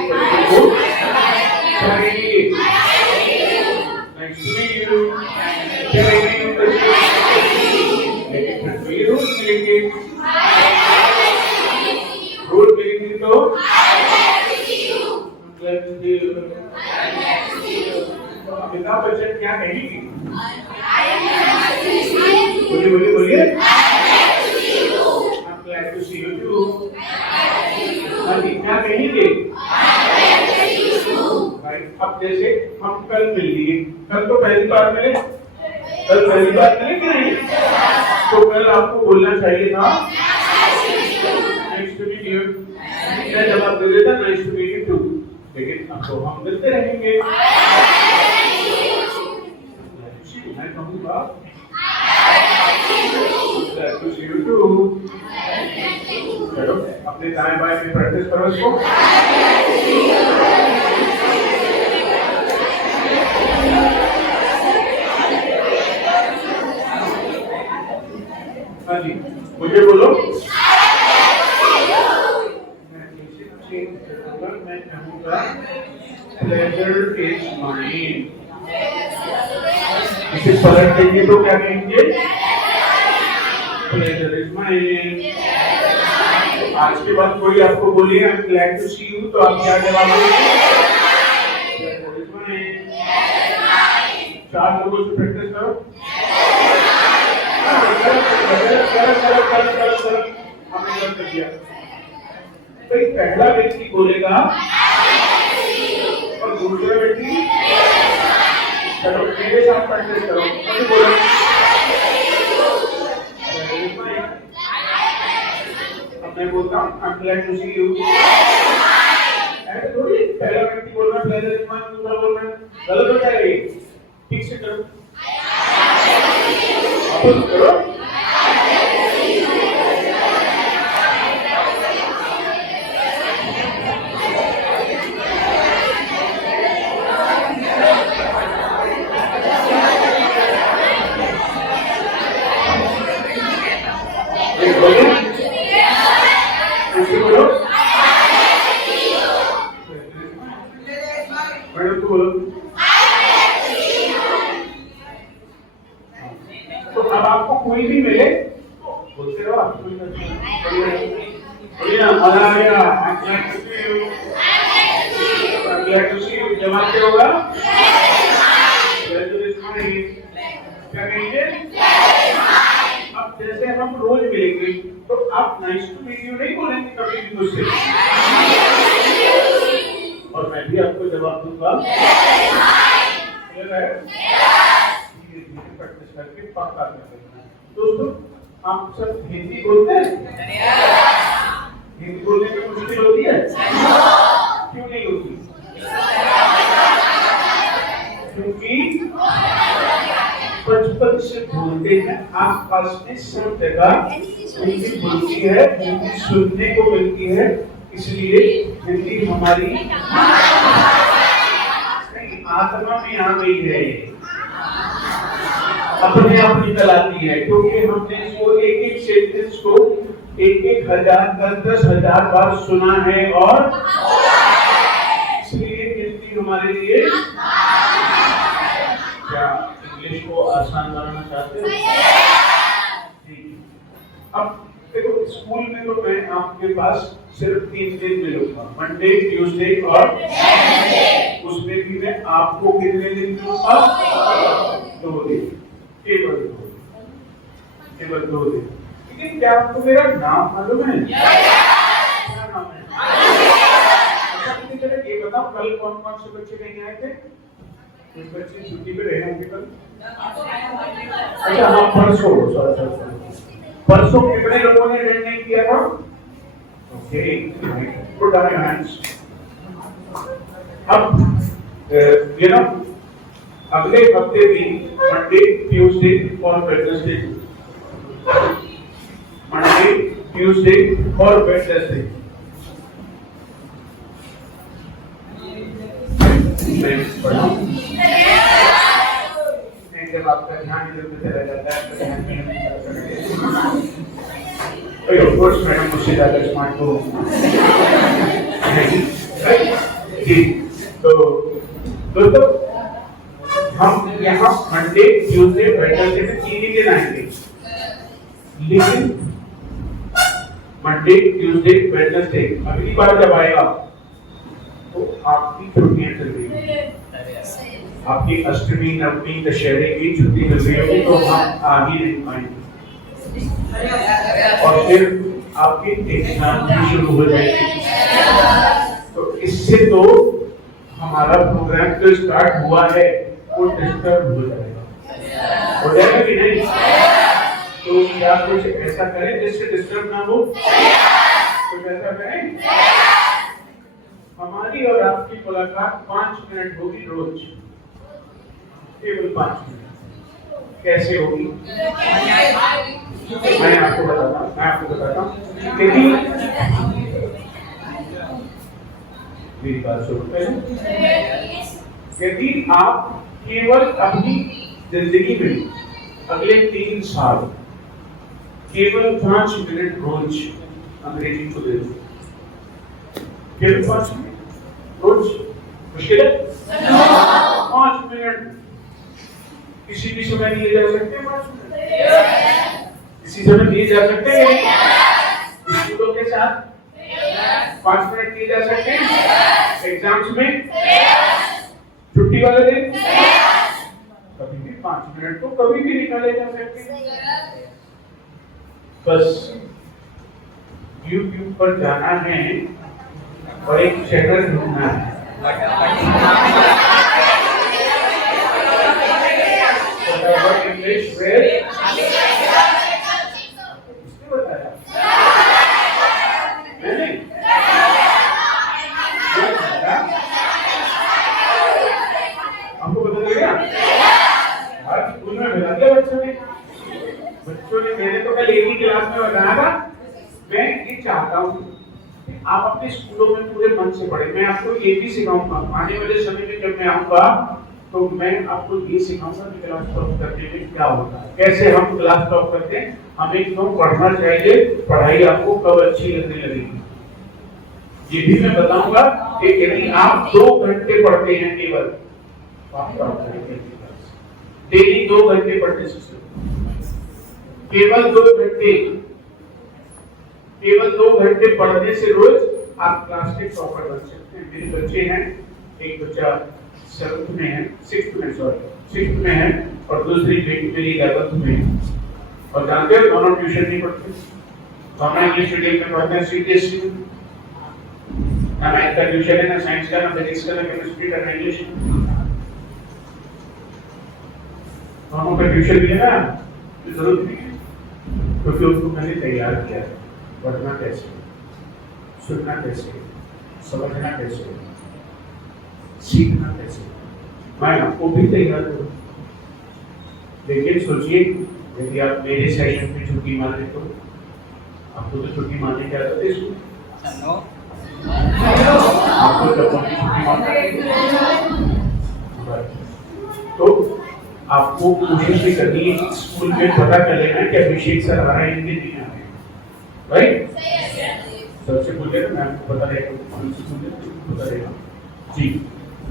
रोज मिलेंगे तो अमिताभ बच्चन क्या कहेंगे? बोलिए I'm glad to see you too। हाँ जी, क्या कहेंगे? अब जैसे हम कल मिल लिए, कल तो पहली बार मिले कि नहीं? तो कल आपको बोलना चाहिए था नाइस टू मीट यू, मैं जवाब दे देता nice to meet you too, लेकिन अब तो हम मिलते रहेंगे। मैं कहूँगा चलो अपने दाएं बाएं में प्रैक्टिस करो इसको। हाँ जी, मुझे बोलो। मैं कहूँगा प्लेजर इज माइन। इसे पलट देंगे तो क्या कहेंगे? Pleasure is mine. आज के बाद कोई आपको बोलिए I am glad to see you, तो आप क्या जवाब देंगे? Pleasure is mine. 4 लोगों से प्रैक्टिस करो। हमने गलत कर दिया। भाई पहला व्यक्ति बोलेगा और दूसरा व्यक्ति, चलो मेरे साथ प्रैक्टिस करो। बोलो अब मैं बोलता हूँ I am glad to see you. ऐसे थोड़ी पहला व्यक्ति बोल रहा है प्लेजर इज माइन, दूसरा बोल रहा है, गलत हो जाएगा। ठीक से करो, वापस करो। तो अब आपको कोई भी मिले बोलते रहो, आपको मजा आ गया, जवाब क्या होगा? क्या कहेंगे? अब जैसे हम रोज मिलेंगे तो आप नाइस टू मीट यू नहीं बोलेंगे कभी भी मुझसे, और मैं भी आपको जवाब दूंगा। प्रैक्टिस करके पक्का कर देना। दोस्तों आप सब हिंदी बोलते हैं? हिंदी बोलने में मुश्किल होती है? क्यों नहीं होती? क्योंकि बचपन से बोलते हैं, आस पास में सब जगह हिंदी बोलती है, हिंदी सुनने को मिलती है, इसलिए हिंदी हमारी आत्मा में आ गई है, अपने आप निकल आती है, क्योंकि हमने इसको एक सेंटेंस को 1,000 10,000 बार सुना है, और इसलिए हिंदी हमारे लिए। क्या इंग्लिश को आसान बनाना चाहते हो? अब देखो स्कूल में तो मैं आपके पास सिर्फ 3 दिन मिलूंगा, मंडे, ट्यूसडे और उसमें भी मैं आपको कितने दिन दूंगा? 2 दिन, केवल 2 दिन। लेकिन क्या आपको मेरा नाम मालूम है? क्या नाम है? अच्छा मुझे जरा ये बताओ, कल कौन कौन से बच्चे कहीं आए थे? कुछ बच्चे छुट्टी पे रहे होंगे कल। अच्छा हाँ परसों, परसों कितने लोगों ने अटेंड नहीं किया था? Okay, put down your hands. अब यू नो अगले हफ्ते भी मंडे, ट्यूसडे और वेडनेसडे, मंडे, ट्यूसडे और वेडनेसडे जब आपका ध्यान इधर उधर चला जाता है तो ध्यान में नहीं। ऑफ कोर्स मैडम मुझसे ज्यादा स्मार्ट हो जी। तो दोस्तों हम यहाँ मंडे, ट्यूसडे, वेडनेसडे में 3 ही दिन आएंगे, लेकिन मंडे, ट्यूसडे, वेडनेसडे अगली बार जब आएगा तो आपकी छुट्टियां चल रही है, आपकी अष्टमी, नवमी, दशहरे की छुट्टी चल रही होगी, तो हम आ ही नहीं पाएंगे और फिर आपकी एग्जाम भी शुरू हो जाएगी। तो इससे तो हमारा प्रोग्राम जो स्टार्ट हुआ है वो डिस्टर्ब हो जाएगा, हो जाएगा कि नहीं? तो क्या कुछ ऐसा करें जिससे डिस्टर्ब ना हो? कुछ ऐसा करें। हमारी और आपकी मुलाकात 5 मिनट होगी रोज, केवल 5 मिनट। कैसे होगी मैं आपको बताता हूँ। मेरी बात सुनो। यदि आप केवल अपनी जिंदगी में अगले 3 साल केवल 5 मिनट रोज अंग्रेजी को दे दो, केवल 5 मिनट रोज, मुश्किल है? 5 मिनट किसी भी समय लिए जा सकते हैं, 5 मिनट किसी समय लिए जा सकते हैं, स्कूलों के साथ 5 मिनट लिए जा सकते हैं, एग्जाम्स में, छुट्टी वाले दिन कभी भी 5 मिनट तो कभी भी निकाले जा सकते हैं। बस YouTube पर जाना है और एक चैनल ढूंढना है, इंग्लिश में बताया मैंने, आपको बता देगा आज स्कूल में मिला दिया बच्चों ने मैंने तो कल एक ही क्लास में बताया था। मैं ये चाहता हूँ आप अपने स्कूलों में पूरे मन से पढ़ें। मैं आपको ये भी सिखाऊंगा, आने वाले समय में जब मैं आऊंगा तो मैं आपको ये सिखाऊंगा कि क्लास टॉप करने में क्या होता है, कैसे हम क्लास टॉप करते हैं, हमें क्यों पढ़ना चाहिए, पढ़ाई आपको कब अच्छी लगने लगेगी, ये भी मैं बताऊंगा। कि यदि आप 2 घंटे पढ़ते हैं केवल, डेली 2 घंटे पढ़ने से, केवल 2 घंटे, केवल 2 घंटे पढ़ने से रोज आप क्लास के टॉपर बन सकते हैं। मेरे बच्चे हैं, एक बच्चा 7th में है, 6th में है और दूसरी बेटी मेरी 11th में है। और जानते हो दोनों ट्यूशन नहीं पढ़ते, दोनों इंग्लिश मीडियम में पढ़ते हैं, सीबीएसई में। ना मैथ का ट्यूशन है, ना साइंस का, ना फिजिक्स का, ना केमिस्ट्री का, ना इंग्लिश। दोनों का ट्यूशन भी है ना, जरूरत नहीं है, क्योंकि उसको मैंने तैयार किया है। पढ़ना कैसे, सुनना कैसे, समझना कैसे, सीखना कैसे, मैं आपको भी तैयार करूँ। लेकिन सोचिए यदि आप मेरे सेशन में छुट्टी माने तो आपको तो छुट्टी मारने की आदत है इसको, आपको जब छुट्टी मारना तो आपको कोशिश भी करनी है कि स्कूल में पता कर लेना कि अभिषेक सर आ रहे हैं कि नहीं आ रहे, राइट? सबसे पहले मैं आपको बता देगा जी।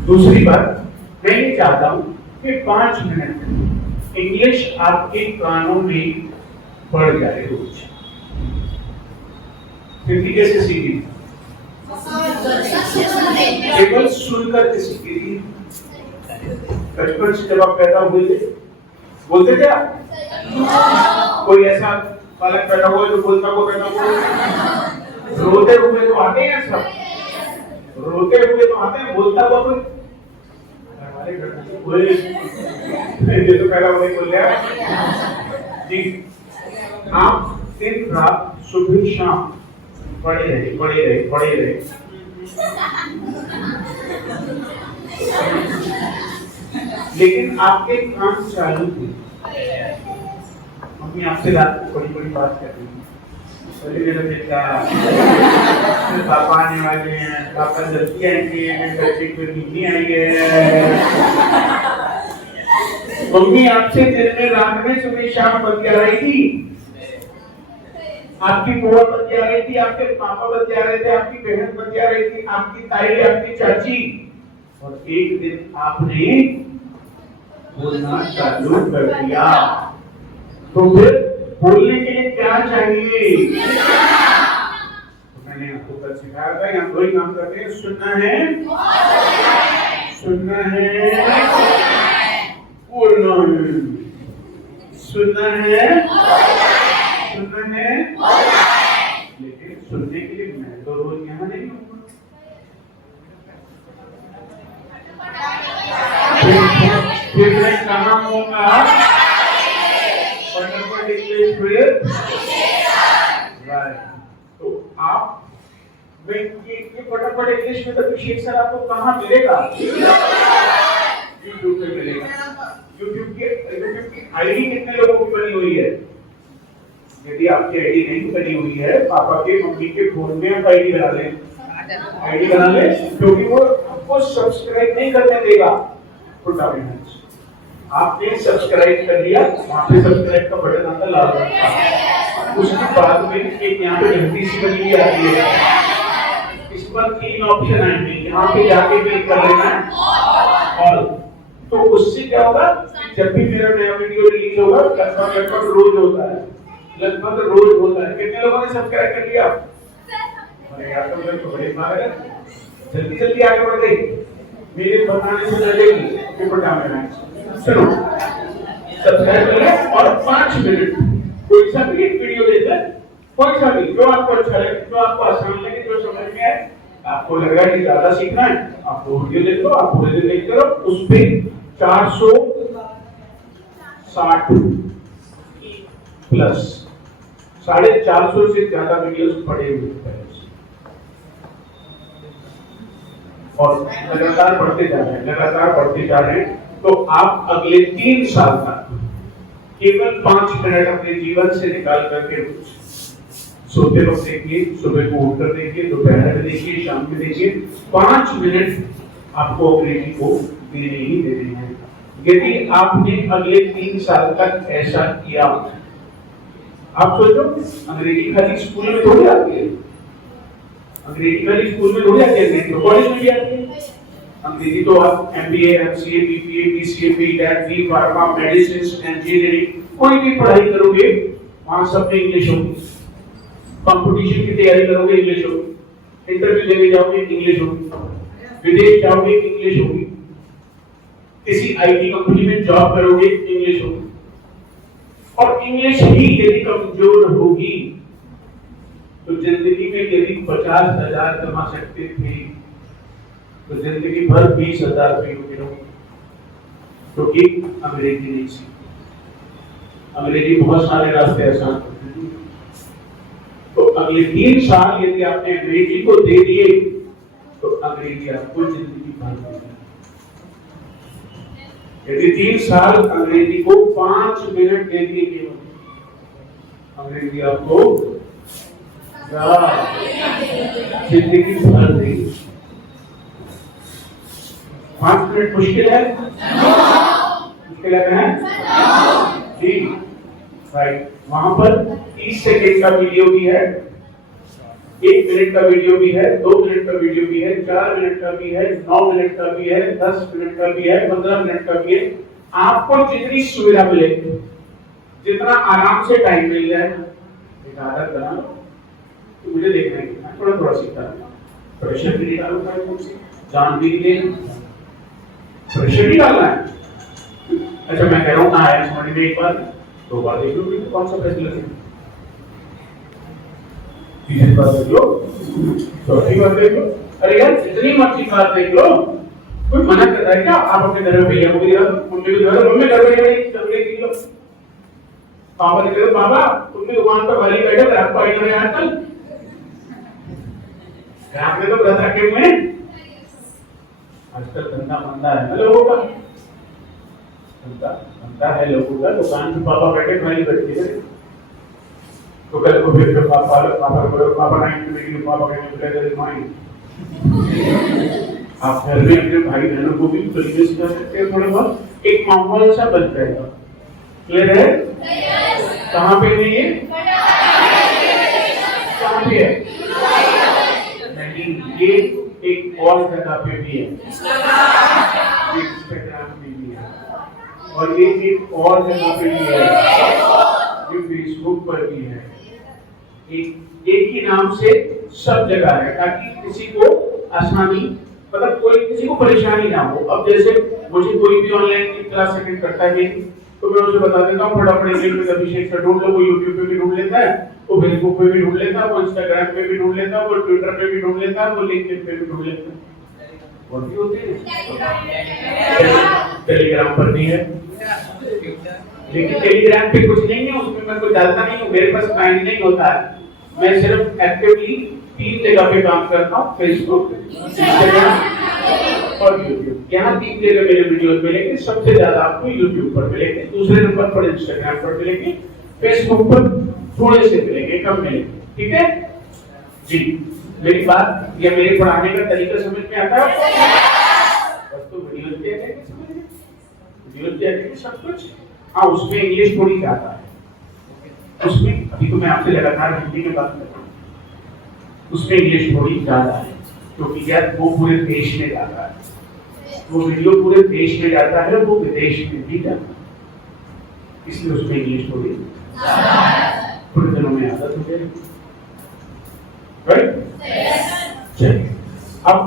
दूसरी बात मैं ये चाहता हूँ कि 5 मिनट इंग्लिश आपके कानों में पड़ जाए रोज। हिंदी कैसे सीखी? केवल सुनकर सीखी। बचपन से जब आप पैदा हुए थे बोलते थे आप? कोई ऐसा बालक पैदा हुआ जो बोलता को पैदा हुआ? रोते हुए तो आते हैं सब, रोते हुए तो आते हैं, बोलता हुआ कोई हमारे घर में ये तो पहला वही बोल रहा जी। आप दिन रात सुबह शाम पढ़े रहे। लेकिन आपके काम चालू थे। मम्मी आपसे रात को बड़ी बात कर रही है, मेरा बेटा पापा आने वाले हैं, पापा जल्दी आएंगे, मेरे बच्चे को नहीं आएंगे। मम्मी आपसे दिन में रात में सुबह शाम बतिया रही थी, आपकी बुआ बतिया रही थी, आपके पापा बतिया रहे थे, आपकी बहन बतिया रही थी, आपकी ताई, आपकी चाची, और एक दिन आपने बोलना चालू कर दिया। तो फिर बोलने के लिए क्या चाहिए? तो मैंने आपको कल सिखाया था, यहाँ दो ही काम करते हैं, सुनना है, बोलना है, सुनना है, लेकिन सुनने के लिए मैं तो रोज यहाँ नहीं हूँ। फिर मैं कहाँ होगा? फटाफट इंग्लिश फिर तो आप ये फटाफट इंग्लिश में तो सर आपको कहाँ मिलेगा? यूट्यूब पे मिलेगा। यूट्यूब की आईडी कितने लोगों की बनी हुई है? यदि आपकी आईडी नहीं बनी हुई है, पापा के मम्मी के फोन में आप आईडी बना लें, क्योंकि वो आपको सब्सक्राइब नहीं करने देगा। आपने सब्सक्राइब कर लिया, वहां पे सब्सक्राइब का बटन आता लाल रंग का, उसके बाद में एक यहाँ पे घंटी सी बनी हुई आती है, इस पर 3 ऑप्शन आएंगे, यहाँ पे जाके क्लिक कर लेना है और तो उससे क्या होगा? जब भी मेरा नया वीडियो रिलीज होगा, लगभग रोज होता है, कितने लोगों ने सब्सक्राइब कर लिया? अरे यार तो बड़े मार है, जल्दी आगे बढ़ गए, मेरे बताने से लगेगी कि प्रोग्राम में चलो सब्सक्राइब कर लें और 5 मिनट कोई सा भी वीडियो देखकर, कोई सा भी जो आपको अच्छा लगे, जो आपको आसान लगे, जो समझ में आए, आपको लग रहा है कि ज्यादा सीखना है, आप वो वीडियो देख लो, आप पूरे दिन देखते रहो। उस पे 460 प्लस 450 से ज्यादा वीडियोस पड़े हुए हैं और लगातार बढ़ते जा रहे हैं। तो आप अगले 3 साल तक केवल 5 मिनट अपने जीवन से निकाल करके सोते वक्त देखिए, सुबह को उठकर देखिए, दोपहर में देखिए, शाम में देखिए, 5 मिनट आपको अंग्रेजी को देने ही देने हैं। यदि आपने अगले 3 साल तक ऐसा किया, आप सोचो अंग्रेजी खाली स्कूल में थोड़ी आती है, अंग्रेजी कॉलेज में भी आती है। अंग्रेजी तो आप MBA, MCA, BPA, BCA, BTech, B.Pharma, medicine, engineering, कोई भी पढ़ाई करोगे वहां सब में इंग्लिश होगी। कंपटीशन की तैयारी करोगे इंग्लिश होगी, इंटरव्यू देने जाओगे इंग्लिश होगी, विदेश जाओगे इंग्लिश होगी, किसी IT कंपनी में जॉब करोगे इंग्लिश होगी। और इंग्लिश ही यदि कमजोर होगी तो जिंदगी में यदि 50,000 कमा सकते थे तो जिंदगी भर 20,000 रुपये मिलोगे, क्योंकि अंग्रेजी नहीं सीखी। अंग्रेजी बहुत सारे रास्ते आसान करते हैं। तो अगले 3 साल यदि आपने अंग्रेजी को दे दिए तो अंग्रेजी आपको जिंदगी भर देगी। यदि 3 साल अंग्रेजी को 5 मिनट दे दिए केवल, अंग्रेजी आपको जिंदगी भर देगी। 5 मिनट मुश्किल है? मुश्किल है जी, राइट। वहां पर 30 सेकेंड का वीडियो भी है, 1 मिनट का वीडियो भी है, 2 मिनट का वीडियो भी है, 4 मिनट का भी है, 9 मिनट का भी है, 10 मिनट का भी है, 15 मिनट का भी है। आपको जितनी सुविधा मिले, जितना आराम से टाइम मिल जाए, एक आदत बना लो। तो मुझे देखना है, मैं थोड़ा सीखता हूँ, प्रेशर भी निकालूंगा, जान भी लेना, प्रेशर नहीं डालना है। अच्छा मैं कह रहा हूँ आया समझ में, एक बार 2 बार देख लो, कौन सा प्रेशर लगेगा, 3 बार देख लो, 4थी बार देख लो, अरे यार जितनी मर्जी बार देख लो, कोई मना कर करता है क्या? आप अपने घर में भैया को भी दिला दो, मम्मी को दिला दो, मम्मी घर में चॉकलेट की लो। पापा ने कहा पापा तुमने दुकान पर वाली बैठे ग्राहक आई ना आजकल, ग्राहक ने तो व्रत रखे हुए हैं, आजकल धंधा मंदा है ना लोगों का, धंधा है लोगों का, दुकान पे पापा बैठे वाली बैठे थे। तो कल को फिर पापा नहीं पापा कहने माइंड आप घर में अपने भाई बहनों को भी तरीके से कर सकते हैं, थोड़ा बहुत एक माहौल सा बन जाएगा। क्लियर है? कहाँ पे नहीं है? कहाँ पे है? नहीं, ये एक और जगह पे भी है, इंस्टाग्राम पे भी है, और ये एक और जगह पे भी है, जो फेसबुक पर भी है। एक ही नाम से सब जगह है, ताकि किसी को आसानी, मतलब कोई किसी को परेशानी ना हो। अब जैसे मुझे कोई भी ऑनलाइन की क्लास अटेंड करता है तो मैं उसे बता देता हूँ फटाफट एक अभिषेक से ढूंढ लो, वो यूट्यूब पे भी ढूंढ लेता है, वो फेसबुक पे भी ढूंढ लेता है, वो इंस्टाग्राम पे भी ढूंढ लेता है, वो ट्विटर पे भी ढूंढ लेता है, वो लिंक्डइन पे भी ढूंढ लेता है। और भी होते हैं, टेलीग्राम पर भी है, लेकिन टेलीग्राम पे कुछ नहीं है, उसमें मैं कुछ डालता नहीं हूँ, मेरे पास माइंड नहीं होता है, मैं सिर्फ एक्टिवली 3 जगह पे काम करता हूँ, फेसबुक, इंस्टाग्राम और यूट्यूब। यहाँ 3 जगह मेरे वीडियोस मिलेंगे, सबसे ज्यादा आपको यूट्यूब पर मिलेंगे, दूसरे नंबर पर इंस्टाग्राम पर मिलेंगे, फेसबुक पर थोड़े से मिलेंगे, कम मिलेंगे। ठीक है जी? मेरी बात या मेरे पढ़ाने का तरीका समझ में आता है? बस तो वीडियोस क्या कहेंगे, समझ में वीडियोस क्या कहेंगे सब कुछ। हाँ, उसमें इंग्लिश थोड़ी ज्यादा है, उसमें अभी तो मैं आपसे लगातार हिंदी में बात कर रहा हूँ, उसमें इंग्लिश थोड़ी ज्यादा है, क्योंकि यार वो पूरे देश में जाता है, वो वीडियो पूरे देश में जाता है, वो विदेश में भी जाता है, इसलिए उसमें इंग्लिश थोड़ी थोड़े दिनों में आदत हो जाएगी। राइट? चलिए अब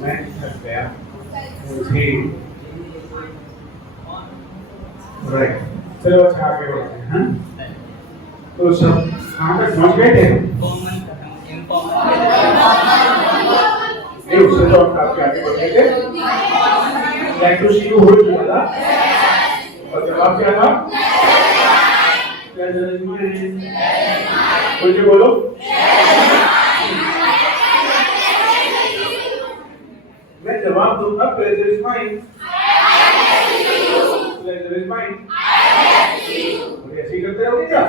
मैं थक गया, मुझे राइट, चलो अच्छा आगे बढ़ते हैं। हाँ, तो सब कहाँ तक पहुँच गए थे? नहीं, उससे तो आप काफी आगे बढ़ गए थे। लाइक टू सी यू हो चुका था, और जवाब क्या था? क्या जवाब है? मुझे बोलो। मैं जवाब दूंगा, pleasure is mine, pleasure is mine, ऐसे ही करते रहोगे क्या?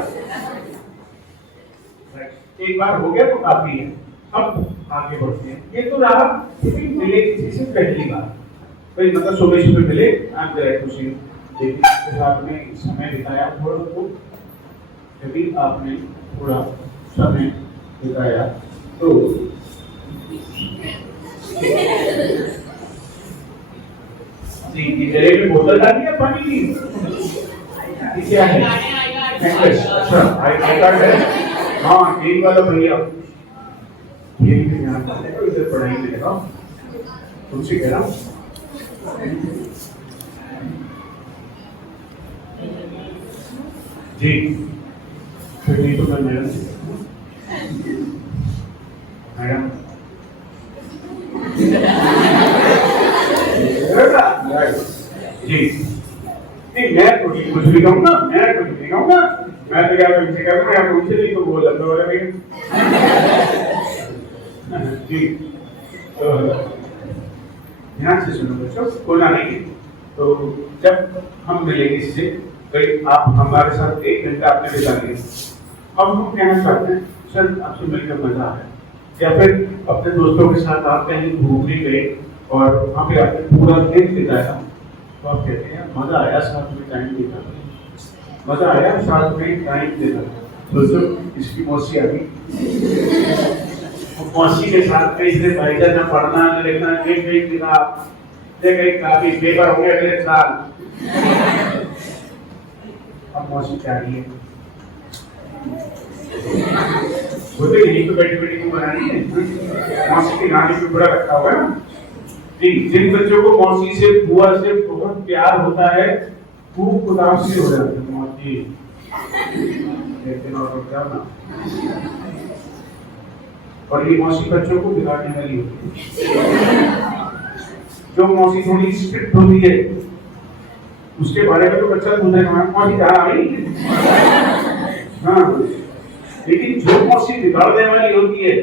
एक बार हो गया तो काफी है, अब आगे बढ़ते हैं। ये तो रहा मिले किसी से पहली बार, भाई मतलब सुबह मिले, I am glad to see you, लेकिन इसके साथ में समय बिताया थोड़ा, तो यदि आपने थोड़ा समय बिताया तो जलेबी में बोतल डाली है पानी की, ये क्या है? अच्छा, आई कार्ड है। हाँ, ग्रीन वाला भैया, ये भी ध्यान रखो, इधर पढ़ाई में लगाओ, तुमसे कह रहा हूँ। जी, फिर नहीं तो मैं मैडम से मैडम जी, नहीं मैं तो कुछ भी कहूँगा, मैं कुछ नहीं कहूँगा, मैं तो क्या तुमसे कह रहा हूँ, तुमसे नहीं तो वो लंबे वाला भी जी। तो ध्यान से सुनो बच्चों, बोलना नहीं। तो जब हम मिलेंगे इससे, भाई आप हमारे साथ 1 घंटा आपने बिता लिया, अब हम कहना चाहते हैं सर आपसे मिलकर मजा आया, या फिर अपने दोस्तों के साथ आप कहीं घूमने गए और वहाँ पे आपने पूरा दिन बिताया, तो आप कहते हैं मजा आया साथ में टाइम देना, मजा आया साथ में टाइम देना। दोस्तों इसकी मौसी आ गई, मौसी के साथ में इसने भाईजान ना पढ़ना ना लिखना, एक किताब कहीं काफी पेपर हो गए अगले साल। अब मौसी क्या है वो तो यही तो बैठी बैठी को बनानी है, मौसी के नानी पे बड़ा रखा हुआ है ना। जी, जिन बच्चों को मौसी से बुआ से बहुत प्यार होता है वो उदासी हो जाते हैं मौसी, लेकिन और क्या ना, और ये मौसी बच्चों को बिगाड़ने वाली होती है। जो मौसी थोड़ी स्ट्रिक्ट होती है उसके बारे में तो बच्चा पूछेगा मौसी कहाँ आ गई, हाँ, लेकिन जो मौसी बिगाड़ने वाली होती है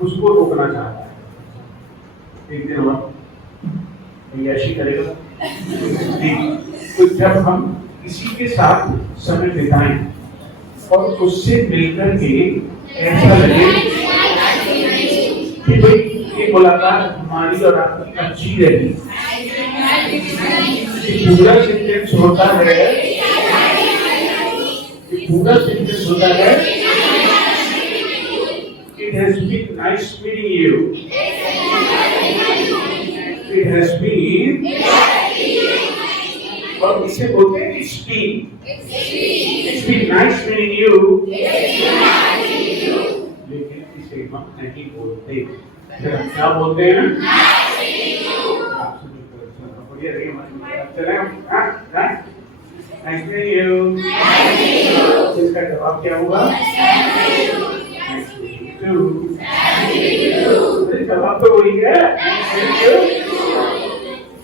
उसको रोकना चाहता है। एक दिन हम ऐसी करेगा, तो जब हम किसी के साथ समय बिताएं और उससे मिलकर के ऐसा लगे कि भाई ये मुलाकात हमारी और आपकी अच्छी रही, पूरा सेंटेंस होता है, पूरा सेंटेंस होता है, it has been nice meeting you, it has been, और इसे बोलते हैं it's been nice meeting you, लेकिन इसे हम नहीं बोलते, क्या बोलते हैं? Nice meeting you, इसका जवाब क्या होगा? Nice meeting you, जवाब तो वही है,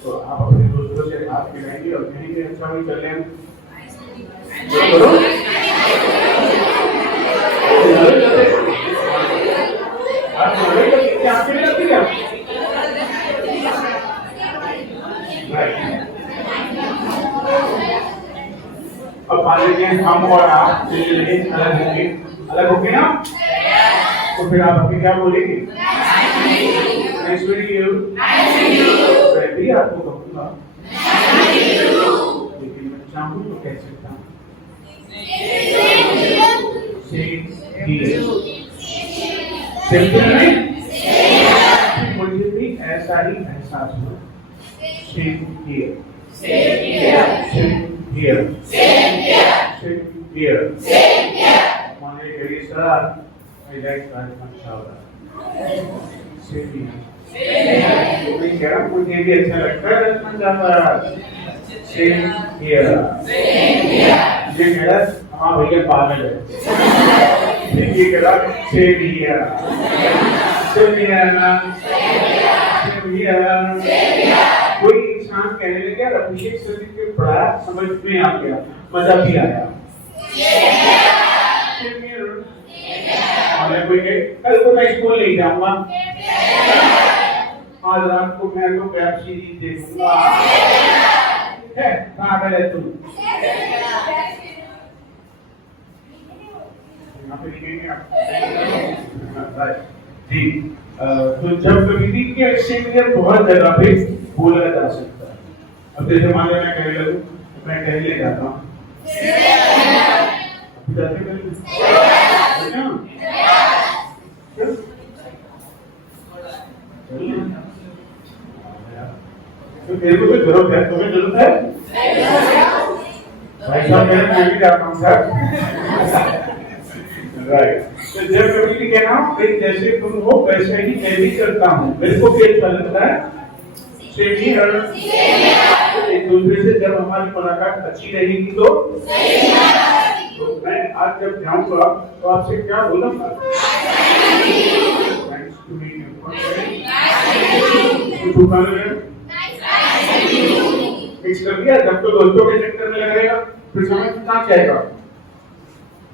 तो आप अपने दोस्तों से हाथ मिलाएंगे और कहेंगे अच्छा वही चल रहे हैं, अब मान लीजिए हम और आप अलग होंगे ना, तो फिर आप अपने क्या बोलेंगे? Nice meeting you, मैं भी आपको कहूँगा, लेकिन मैं चाहूँ तो कह सकता हूँ मुझे भी ऐसा ही एहसास हुआ। Same here. माने करिए sir, I like very much shower. Same here. मैं कह रहा हूँ मुझे भी अच्छा लगता है रसमन चावल। Same here. ये कह रहा हाँ भैया पागल है। ये कह रहा same here. Same here ना। Same here. कोई इंसान कहने लगे यार अभिषेक सर के पढ़ा समझ में आ गया, मजा भी आया। कोई कहे कल को मैं स्कूल नहीं जाऊंगा, आज रात को मैं तो वेब सीरीज देखूंगा, है पागल है तुम। यहाँ पे लिखेंगे आप जी। तो जब कभी भी क्या एक्सचेंज बहुत जगह पे बोला जा सकता है। अब जैसे मान लो मैं कहने लगूं, मैं कहने जाता हूँ, तो तेरे को कोई जरूरत है? तुम्हें जरूरत है? भाई साहब मैं भी जाता हूँ सर। राइट। तो जब कभी भी कहना जैसे तुम हो वैसे ही मैं भी करता हूँ, मेरे को क्या अच्छा लगता है? एक दूसरे से जब हमारी मुलाकात अच्छी रहेगी तो मैं आज जब जाऊंगा तो आपसे क्या बोलूंगा? मिक्स कर दिया, जब तो दोस्तों के चक्कर में लगेगा फिर समझ कहाँ जाएगा?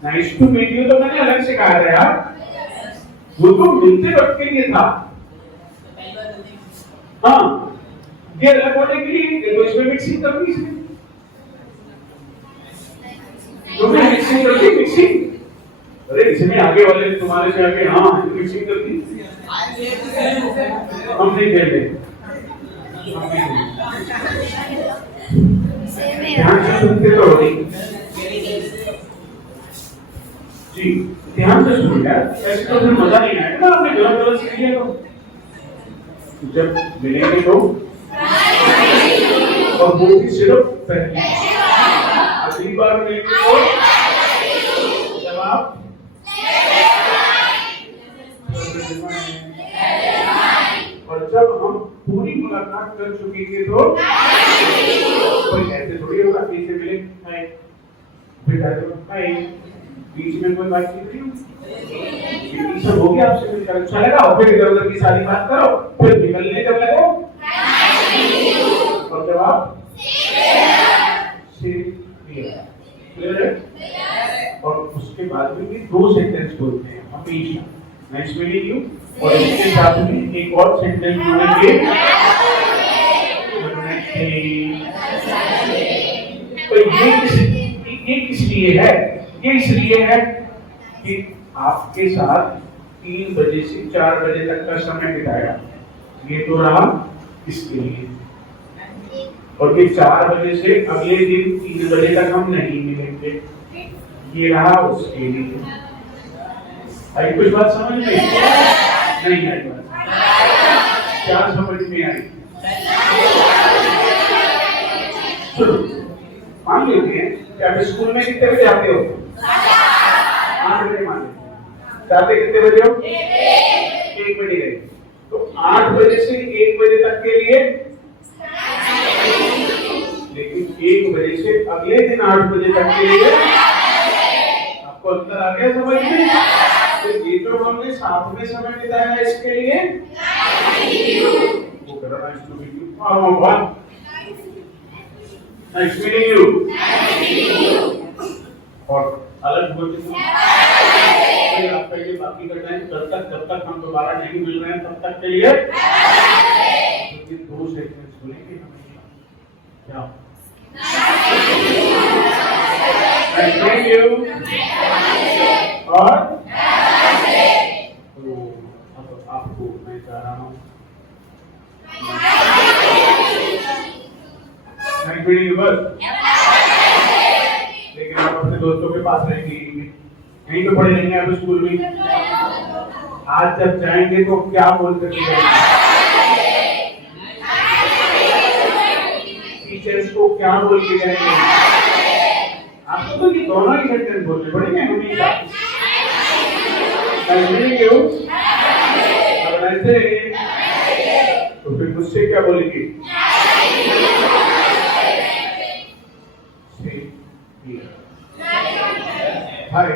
नाइस टू मीट यू तो मैंने अलग से कहा था यार, वो तो मिलते वक्त के लिए था। हाँ ये अलग होने के लिए देखो, इसमें मिक्सिंग कर दी, इसमें तुमने मिक्सिंग कर दी, मिक्सिंग। अरे इसमें आगे वाले तुम्हारे से आगे हाँ मिक्सिंग कर दी, हम नहीं खेलते, ध्यान से सुनते तो होगी जी, ध्यान से सुनिए, ऐसे तो फिर मजा नहीं आएगा ना, आपने गलत गलत सीख लिया तो। जब मिलेंगे तो और वो भी सिर्फ पहली बार मिलेंगे तो जब आप मुलाकात कर चुकी थी तो कोई ऐसे थोड़ी होगा किसी से मिले हाय फिर हाय बीच में कोई बातचीत नहीं हुई, ये सब हो गया आपसे मिलकर अच्छा लगा और फिर इधर उधर की सारी बात करो, फिर निकलने जब लगो और जवाब क्लियर है। और उसके बाद में भी दो सेंटेंस बोलते हैं हमेशा, नाइस मीटिंग यू, और इसके साथ में एक और सेंटेंस बोलेंगे तो ये किस लिए है? ये इसलिए है कि आपके साथ 3 बजे से 4 बजे तक का समय बिताया, ये तो रहा इसके लिए, और ये 4 बजे से अगले दिन 3 बजे तक हम नहीं मिलेंगे, ये रहा उसके लिए। आई कुछ बात समझ में नहीं आई? बात क्या समझ में आई? मान लेते हैं कि आप स्कूल में कितने बजे आते हो? 8 बजे मान लेते, जाते कितने बजे हो? 1 बजे गए, तो 8 बजे से 1 बजे तक के लिए, लेकिन 1 बजे से अगले दिन 8 बजे तक के लिए आपको अंतर आ गया समझ में? तो ये जो हमने साथ में समय बिताया है इसके लिए वो कर रहा है नाइस मीटिंग यू, और अलग बोलते हैं आप पहले बाकी का टाइम जब तक हम दोबारा नहीं मिल रहे हैं तब तक के लिए तो ये 2 सेकंड्स बोलेंगे क्या? Thank you. और तो अब आपको मैं चाह रहा हूँ बस, लेकिन आप अपने दोस्तों के पास रहेंगे, यहीं पे पढ़े रहेंगे आप स्कूल में। आज जब जाएंगे तो क्या बोल कर जाएंगे? टीचर्स को क्या बोल के जाएंगे? आपको तो ये दोनों ही सेंटेंस बोलने पड़ेंगे हमेशा। अगर ऐसे तो फिर मुझसे क्या बोलेंगे? हाय